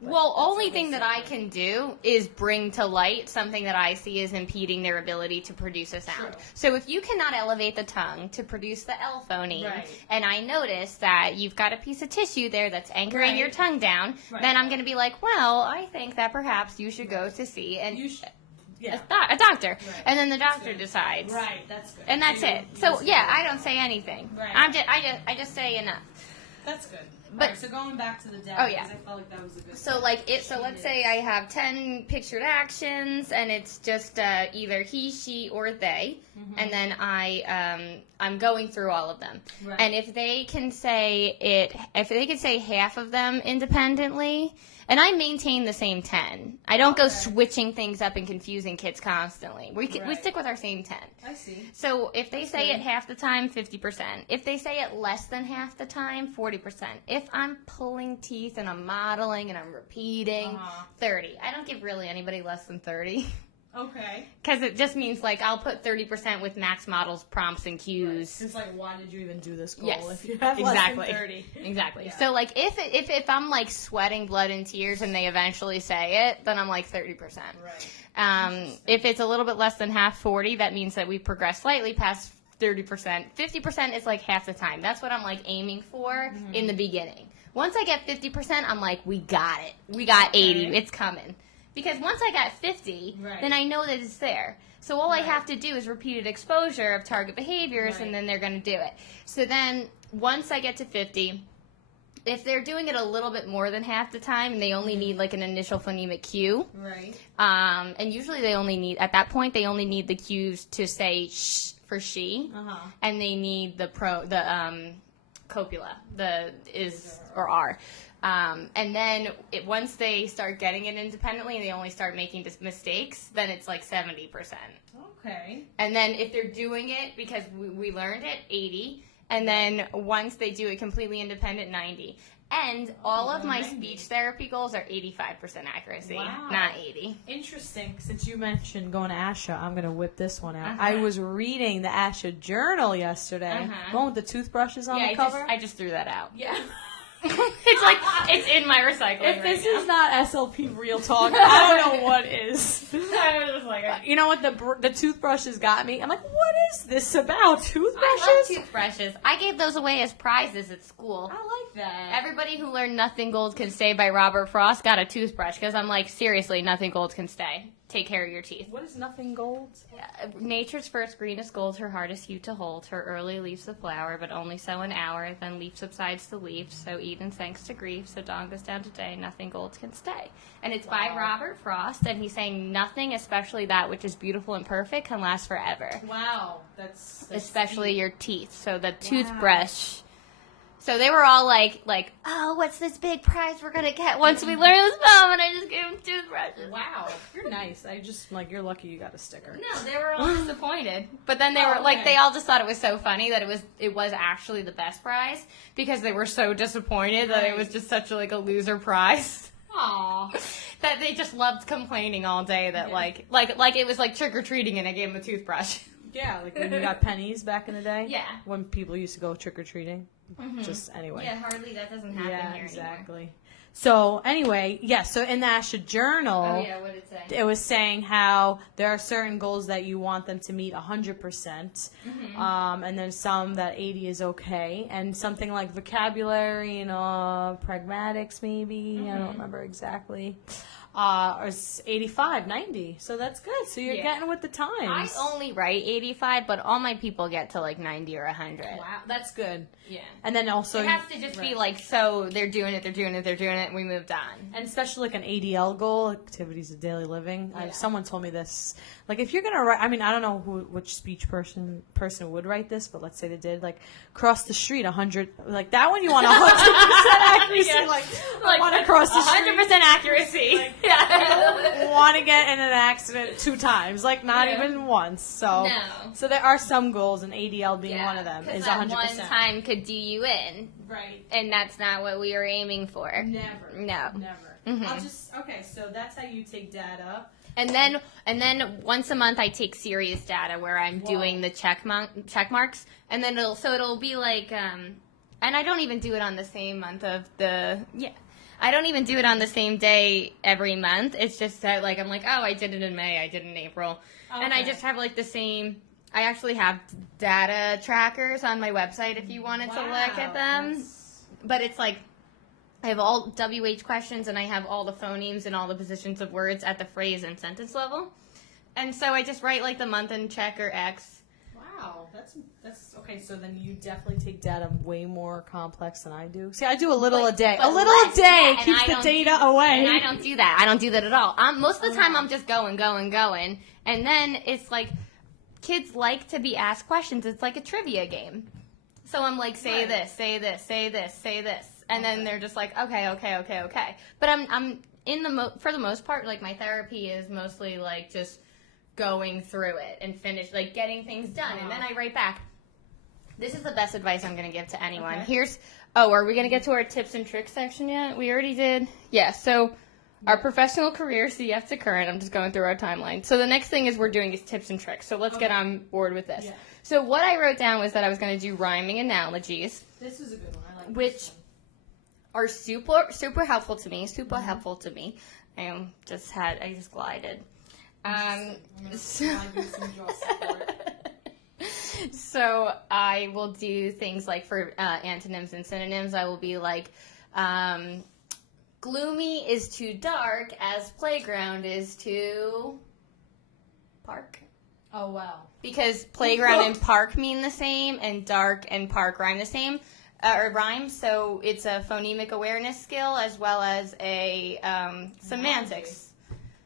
But Well, that's only what they thing that say. I can do is bring to light something that I see is impeding their ability to produce a sound. True. So if you cannot elevate the tongue to produce the L phoneme, Right. and I notice that you've got a piece of tissue there that's anchoring Right. your tongue down, Right. then I'm going to be like, well, I think that perhaps you should go to see Yeah. a doctor. Right. And then the doctor decides. Right, that's good. And that's it. So yeah, I don't say anything. Right. I just say enough. That's good. But- Alright, so going back to the dad, Oh, yeah. because I felt like that was a good So let's say I have 10 pictured actions, and it's just either he, she, or they, and then I'm going through all of them. Right. And if they can say half of them independently, and I maintain the same 10. I don't go switching things up and confusing kids constantly. We Right. stick with our same 10. I see. So if they say good. it half the time, 50%. If they say it less than half the time, 40%. If I'm pulling teeth and I'm modeling and I'm repeating, 30. I don't give really anybody less than 30. Okay. Because it just means, like, I'll put 30% with max models, prompts, and cues. It's like, why did you even do this goal Yes, if you have exactly. less than 30? Exactly. Yeah. So, like, if I'm, like, sweating blood and tears and they eventually say it, then I'm, like, 30%. Right. If it's a little bit less than half 40, that means that we progress slightly past 30%. 50% is, like, half the time. That's what I'm, like, aiming for in the beginning. Once I get 50%, I'm like, we got it. We got 80. It's coming. Because once I got 50, Right. then I know that it's there. So all I have to do is repeated exposure of target behaviors, Right. and then they're going to do it. So then once I get to 50, if they're doing it a little bit more than half the time, and they only need like an initial phonemic cue, Right. and usually they only need, at that point, they only need the cues to say sh for she, and they need the copula, the is or are. And then once they start getting it independently and they only start making mistakes, then it's like 70%. Okay. And then if they're doing it because we learned it, 80. And then once they do it completely independent, 90. And all of my 90. speech therapy goals are 85% accuracy, Wow. not 80. Interesting. Since you mentioned going to ASHA, I'm going to whip this one out. Uh-huh. I was reading the ASHA journal yesterday. Uh-huh. One with the toothbrushes on the cover. I just threw that out. Yeah. It's like, it's in my recycling If this right is not SLP real talk, I don't know what is. now. I was just like, You know what? The toothbrushes got me. I'm like, what is this about? Toothbrushes? I love toothbrushes. I gave those away as prizes at school. I like that. Everybody who learned Nothing Gold Can Stay by Robert Frost got a toothbrush because I'm like, seriously, nothing gold can stay. Take care of your teeth. What is nothing gold? Nature's first greenest gold, her hardest hue to hold. Her early leaves the flower, but only so an hour. Then leaf subsides the leaf, so Eden sinks to grief. So dawn goes down today, nothing gold can stay. And it's by Robert Frost, and he's saying nothing, especially that which is beautiful and perfect, can last forever. Wow. That's Especially deep. your teeth. So the toothbrush. So they were all like, oh, what's this big prize we're going to get once we learn this poem? And I just gave them toothbrushes. Wow. You're nice. I just, like, you're lucky you got a sticker. No, they were all disappointed. But then they were okay. like, they all just thought it was so funny that it was actually the best prize because they were so disappointed that it was just such a loser prize. Aw. That they just loved complaining all day that like it was like trick or treating and I gave them a toothbrush. Yeah, like when you got pennies back in the day. Yeah. When people used to go trick or treating. Just anyway. Yeah, hardly that doesn't happen Yeah, here exactly. So anyway, so in the ASHA Journal, Oh yeah, what did it say? it was saying how there are certain goals that you want them to meet 100%, and then some that 80 is okay, and something like vocabulary and pragmatics maybe, I don't remember exactly, or 85, 90. So that's good. So you're getting with the times. I only write 85, but all my people get to like 90 or 100. Wow, that's good. Yeah. And then also It has to just be like, so they're doing it, and we moved on. And especially like an ADL goal, activities of daily living. Someone told me this. Like if you're gonna write, I mean, I don't know which speech person would write this, but let's say they did. Like cross the street 100, like that one you want 100% accuracy. Yeah. Like I want to cross the street. 100% accuracy. Want to get in an accident 2 times, like not even once. So so there are some goals, and ADL being one of them is 100%. One time could do you in. Right. And that's not what we were aiming for. Never. No. Never. I'll just so that's how you take data. And then once a month I take serious data where I'm doing the check marks, and then it'll be like and I don't even do it on the same month of the I don't even do it on the same day every month. It's just that like I'm like, oh, I did it in May, I did it in April, and I just have like the same. I actually have data trackers on my website if you wanted to look at them. But it's like I have all WH questions, and I have all the phonemes and all the positions of words at the phrase and sentence level. And so I just write like the month and check or X. Wow, that's okay. So then you definitely take data way more complex than I do. See, I do a little a day. A little a day keeps the data away. And I don't do that. I don't do that at all. Most of the time I'm just going. And then it's like kids like to be asked questions. It's like a trivia game. So I'm like, say this, say this, say this, say this. And then they're just like, okay. But I'm for the most part, like my therapy is mostly like just going through it and like getting things done. And then I write back. This is the best advice I'm going to give to anyone. Are we going to get to our tips and tricks section yet? We already did. Yeah, so our professional career, CF to current. I'm just going through our timeline. So the next thing we're doing is tips and tricks. So let's get on board with this. Yeah. So what I wrote down was that I was going to do rhyming analogies. This is a good one. I like which are super helpful to me. I just glided. So I will do things like for antonyms and synonyms. I will be like, gloomy is too dark as playground is too park. Oh, wow. Because playground and park mean the same, and dark and park rhyme the same. Rhyme, so it's a phonemic awareness skill as well as a semantics.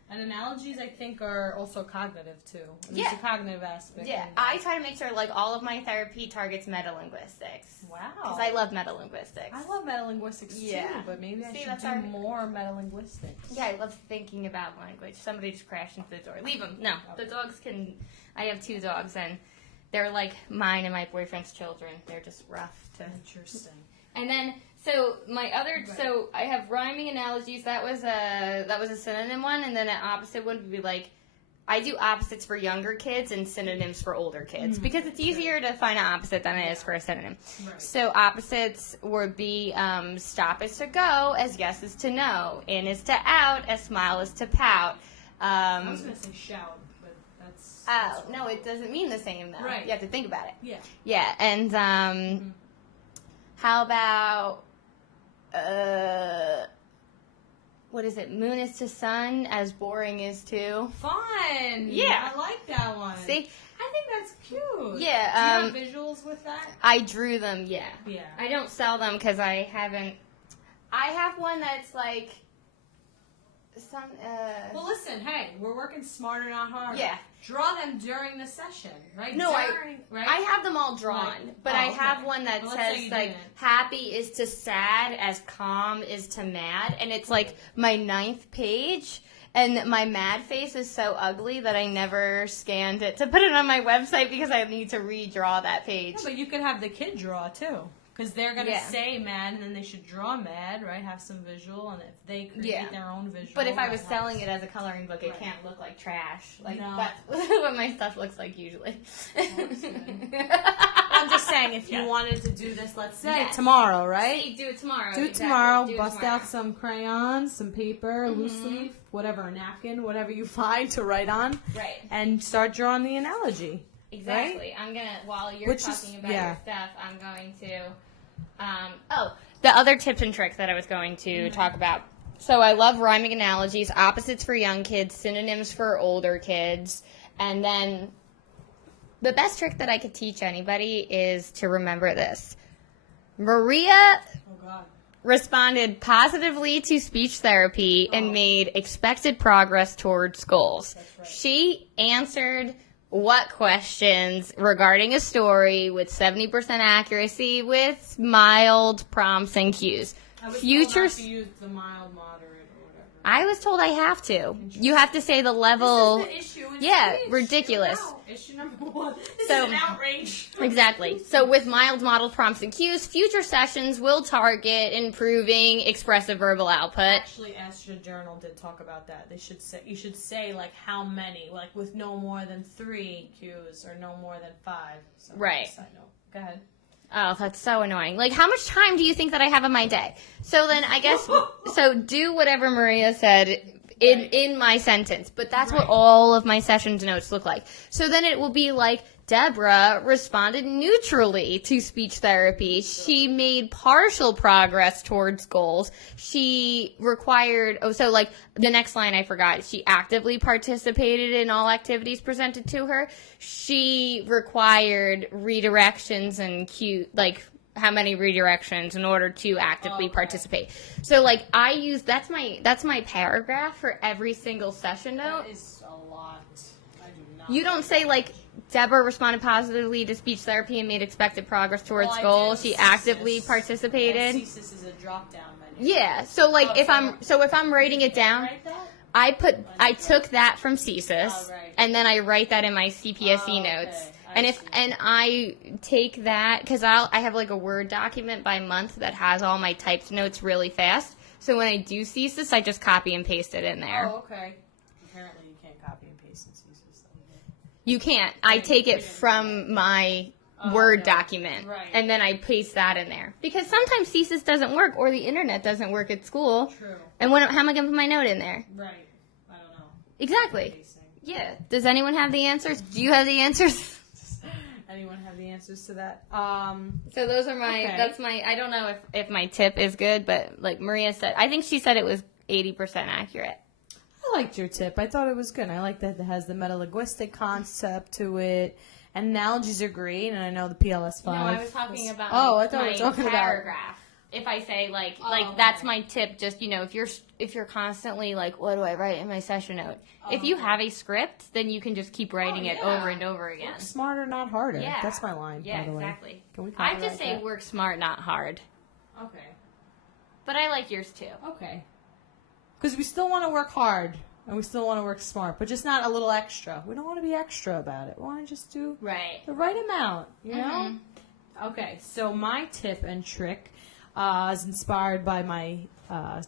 And analogies, I think, are also cognitive, too. There's a cognitive aspect. Yeah, I try to make sure, like, all of my therapy targets metalinguistics. Wow. Because I love metalinguistics. I love metalinguistics, too, but maybe I should do more metalinguistics. Yeah, I love thinking about language. Somebody just crashed into the door. Leave them. No, the dogs can... I have 2 dogs, and they're like mine and my boyfriend's children. They're just rough to... Interesting. And then... So so I have rhyming analogies. That was a synonym one, and then an opposite one would be like, I do opposites for younger kids and synonyms for older kids because it's easier to find an opposite than it is for a synonym. Right. So opposites would be stop is to go, as yes is to no, in is to out, as smile is to pout. I was going to say shout, but that's no, it doesn't mean the same though. Right. You have to think about it. Yeah. Yeah, and how about what is it? Moon is to sun, as boring is to... Fun! Yeah. I like that one. See? I think that's cute. Yeah. Do you have visuals with that? I drew them, yeah. Yeah. I don't sell them because I haven't... I have one that's like... Well, listen, hey, we're working smarter, not harder. Yeah. Draw them during the session, right? No, right? I have them all drawn, but I have one that says, like, happy is to sad as calm is to mad, and it's, like, my 9th page, and my mad face is so ugly that I never scanned it to put it on my website because I need to redraw that page. Yeah, but you could have the kid draw, too. Because they're going to say mad, and then they should draw mad, right? Have some visual, and if they create their own visual. But if I was selling it as a coloring book, it can't look like trash. Like, that's what my stuff looks like usually. Well, I'm just saying, if you wanted to do this, let's say Yes. tomorrow, right? See, do it tomorrow. Do it exactly. tomorrow. Do it Bust tomorrow. out some crayons, some paper, loose leaf, whatever, a napkin, whatever you find to write on, Right. and start drawing the analogy. Exactly. I'm gonna while you're Which is- talking about yeah. your stuff, I'm going to the other tips and tricks that I was going to talk about. So I love rhyming analogies, opposites for young kids, synonyms for older kids, and then the best trick that I could teach anybody is to remember this. Maria Oh, God. responded positively to speech therapy and made expected progress towards goals. right. She answered what questions regarding a story with 70% accuracy with mild prompts and cues. Future to use the mild, moderate, or whatever. I was told I have to. You have to say the level. This is the issue in Yeah, speech. ridiculous. Wow. Issue number one. This So- is an outrage. Exactly. So with mild model prompts and cues, future sessions will target improving expressive verbal output. Actually, Astra Journal did talk about that. They should say you should say like how many, like with no more than 3 cues or no more than 5. So, Right. Side note. Go ahead. Oh, that's so annoying. Like, how much time do you think that I have in my day? So then I guess, so do whatever Maria said in my sentence. But that's what all of my sessions notes look like. So then it will be like, Deborah responded neutrally to speech therapy. She made partial progress towards goals. She required, so like the next line I forgot, she actively participated in all activities presented to her. She required redirections and like how many redirections in order to actively participate. So like I use, that's my paragraph for every single session note. That is a lot. I do not. You don't say like Deborah responded positively to speech therapy and made expected progress towards Well, I goals. do She CSIS. actively participated. CSIS is a drop down menu. Yeah. So like if I'm writing it down, Right, that? I took that from CSIS Oh, right. and then I write that in my CPSE Oh, okay. notes. I And see. I take that because I have like a Word document by month that has all my typed notes really fast. So when I do CSIS, I just copy and paste it in there. Oh, okay. Apparently you can't copy and paste in CSIS. You can't. I take it from my Word document, Right. and then I paste that in there. Because sometimes CSIS doesn't work, or the internet doesn't work at school. True. And how am I going to put my note in there? Right. I don't know. Exactly. Pasting. Yeah. Does anyone have the answers? Do you have the answers? Anyone have the answers to that? So those are Okay. that's my, I don't know if my tip is good, but like Maria said, I think she said it was 80% accurate. I liked your tip. I thought it was good. I like that it has the metalinguistic concept to it. And analogies are great, and I know the PLS5. No, I was talking about Oh, my, I thought we were my talking about... paragraph. If I say like okay. that's my tip, just if you're constantly like, what do I write in my session note? If you have a script, then you can just keep writing it over and over again. Work smarter, not harder. Yeah. That's my line, Yeah, by the way. exactly. Can we I copyright just say that? work smart, not hard. Okay. But I like yours too. Okay. Because we still want to work hard, and we still want to work smart, but just not a little extra. We don't want to be extra about it. We want to just do Right. the right amount, you know? Mhm. Okay, so my tip and trick is inspired by my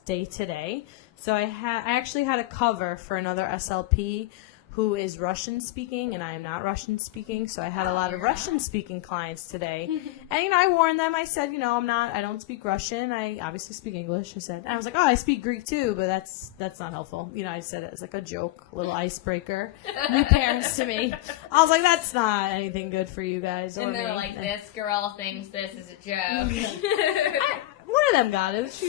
day today. So I actually had a cover for another SLP who is Russian speaking, and I am not Russian speaking, so I had a lot of Russian speaking clients today. And I warned them. I said, I don't speak Russian. I obviously speak English. I said, and I was like, oh, I speak Greek too, but that's not helpful. I said it as like a joke, a little icebreaker. New parents to me. I was like, that's not anything good for you guys or And me. they're like, this girl thinks this is a joke. One of them got it. She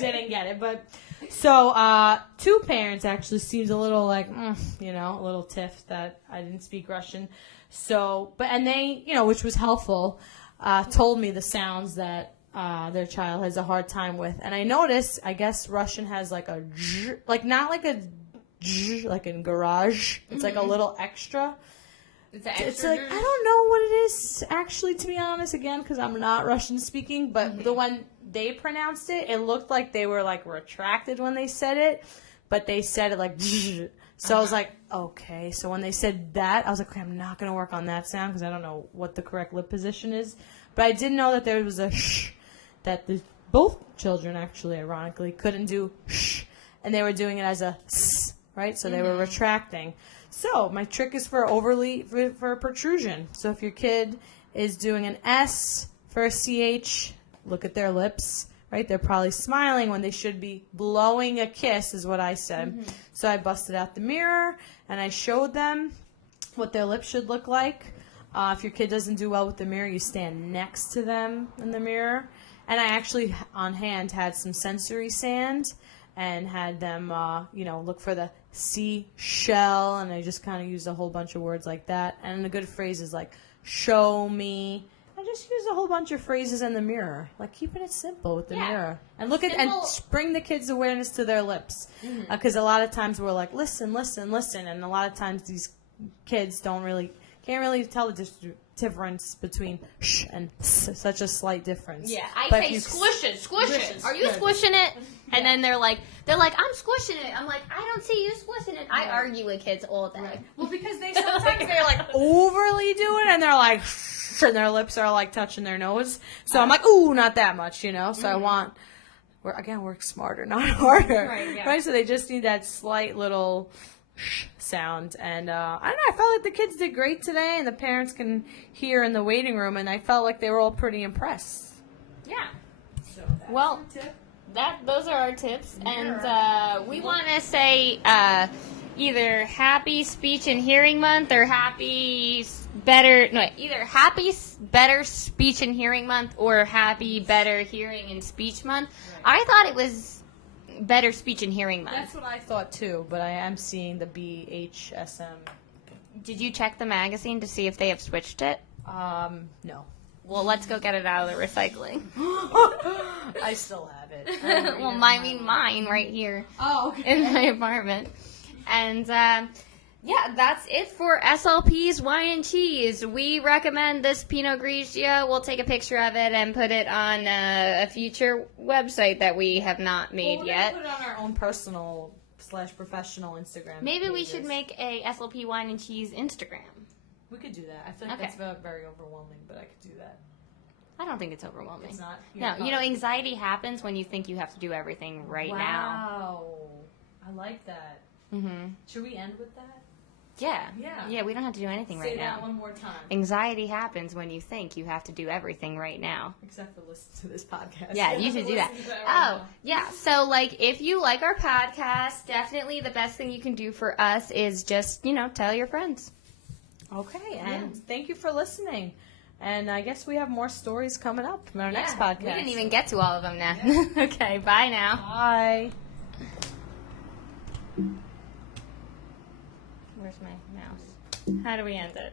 didn't get it, but so 2 parents actually seemed a little like, a little tiff that I didn't speak Russian. So, and they, which was helpful, told me the sounds that their child has a hard time with, and I noticed, I guess Russian has like a j, like not like a j, like in garage. It's like a little extra. It's like, I don't know what it is, actually, to be honest, again, because I'm not Russian speaking, but the one they pronounced it looked like they were, like, retracted when they said it, but they said it like, so I was like, okay, so when they said that, I was like, okay, I'm not going to work on that sound, because I don't know what the correct lip position is, but I did know that there was a sh, that both children, actually, ironically, couldn't do sh, and they were doing it as a s, right, so they were retracting. So my trick is for protrusion. So if your kid is doing an S for a CH. Look at their lips, right? They're probably smiling when they should be blowing a kiss, is what I said. So I busted out the mirror, and I showed them what their lips should look like. If your kid doesn't do well with the mirror, you stand next to them in the mirror. And I actually, on hand, had some sensory sand and had them, look for the seashell. And I just kind of used a whole bunch of words like that. And the good phrases like, show me. I just used a whole bunch of phrases in the mirror. Like, keeping it simple with the mirror. And look at, and bring the kids' awareness to their lips. Because a lot of times we're like, listen, listen, listen. And a lot of times these kids can't really tell the difference between sh and s, such a slight difference. Yeah, I say squish it. Are you squishing it? And then they're like, I'm squishing it. I'm like, I don't see you squishing it. I argue with kids all day. Well, because they sometimes they're like overly do it, and they're like, shh, and their lips are like touching their nose. So I'm like, ooh, not that much, So I want, work smarter, not harder. Right? So they just need that slight little sound. And I don't know, I felt like the kids did great today, and the parents can hear in the waiting room, and I felt like they were all pretty impressed. Yeah. So those are our tips, and we want to say either Happy Speech and Hearing Month or either Happy Better Speech and Hearing Month or Happy Better Hearing and Speech Month. Right. I thought it was Better Speech and Hearing Month. That's what I thought too, but I am seeing the BHSM. Did you check the magazine to see if they have switched it? No. Well, let's go get it out of the recycling. I still have it. Well, mine right here. Oh, okay. In my apartment. And that's it for SLP's Wine and Cheese. We recommend this Pinot Grigio. We'll take a picture of it and put it on a future website that we have not made yet. We'll put it on our own personal / professional Instagram. Maybe we should make a SLP Wine and Cheese Instagram. We could do that. I feel like that's very overwhelming, but I could do that. I don't think it's overwhelming. It's not? No, anxiety happens when you think you have to do everything now. Wow. I like that. Mm-hmm. Should we end with that? Yeah, we don't have to do anything right now. Say that one more time. Anxiety happens when you think you have to do everything right now. Except for listen to this podcast. Yeah, you should do that. So, if you like our podcast, definitely the best thing you can do for us is just, tell your friends. Okay, and thank you for listening. And I guess we have more stories coming up in our next podcast. We didn't even get to all of them now. Yeah. Okay, bye now. Bye. Where's my mouse? How do we end it?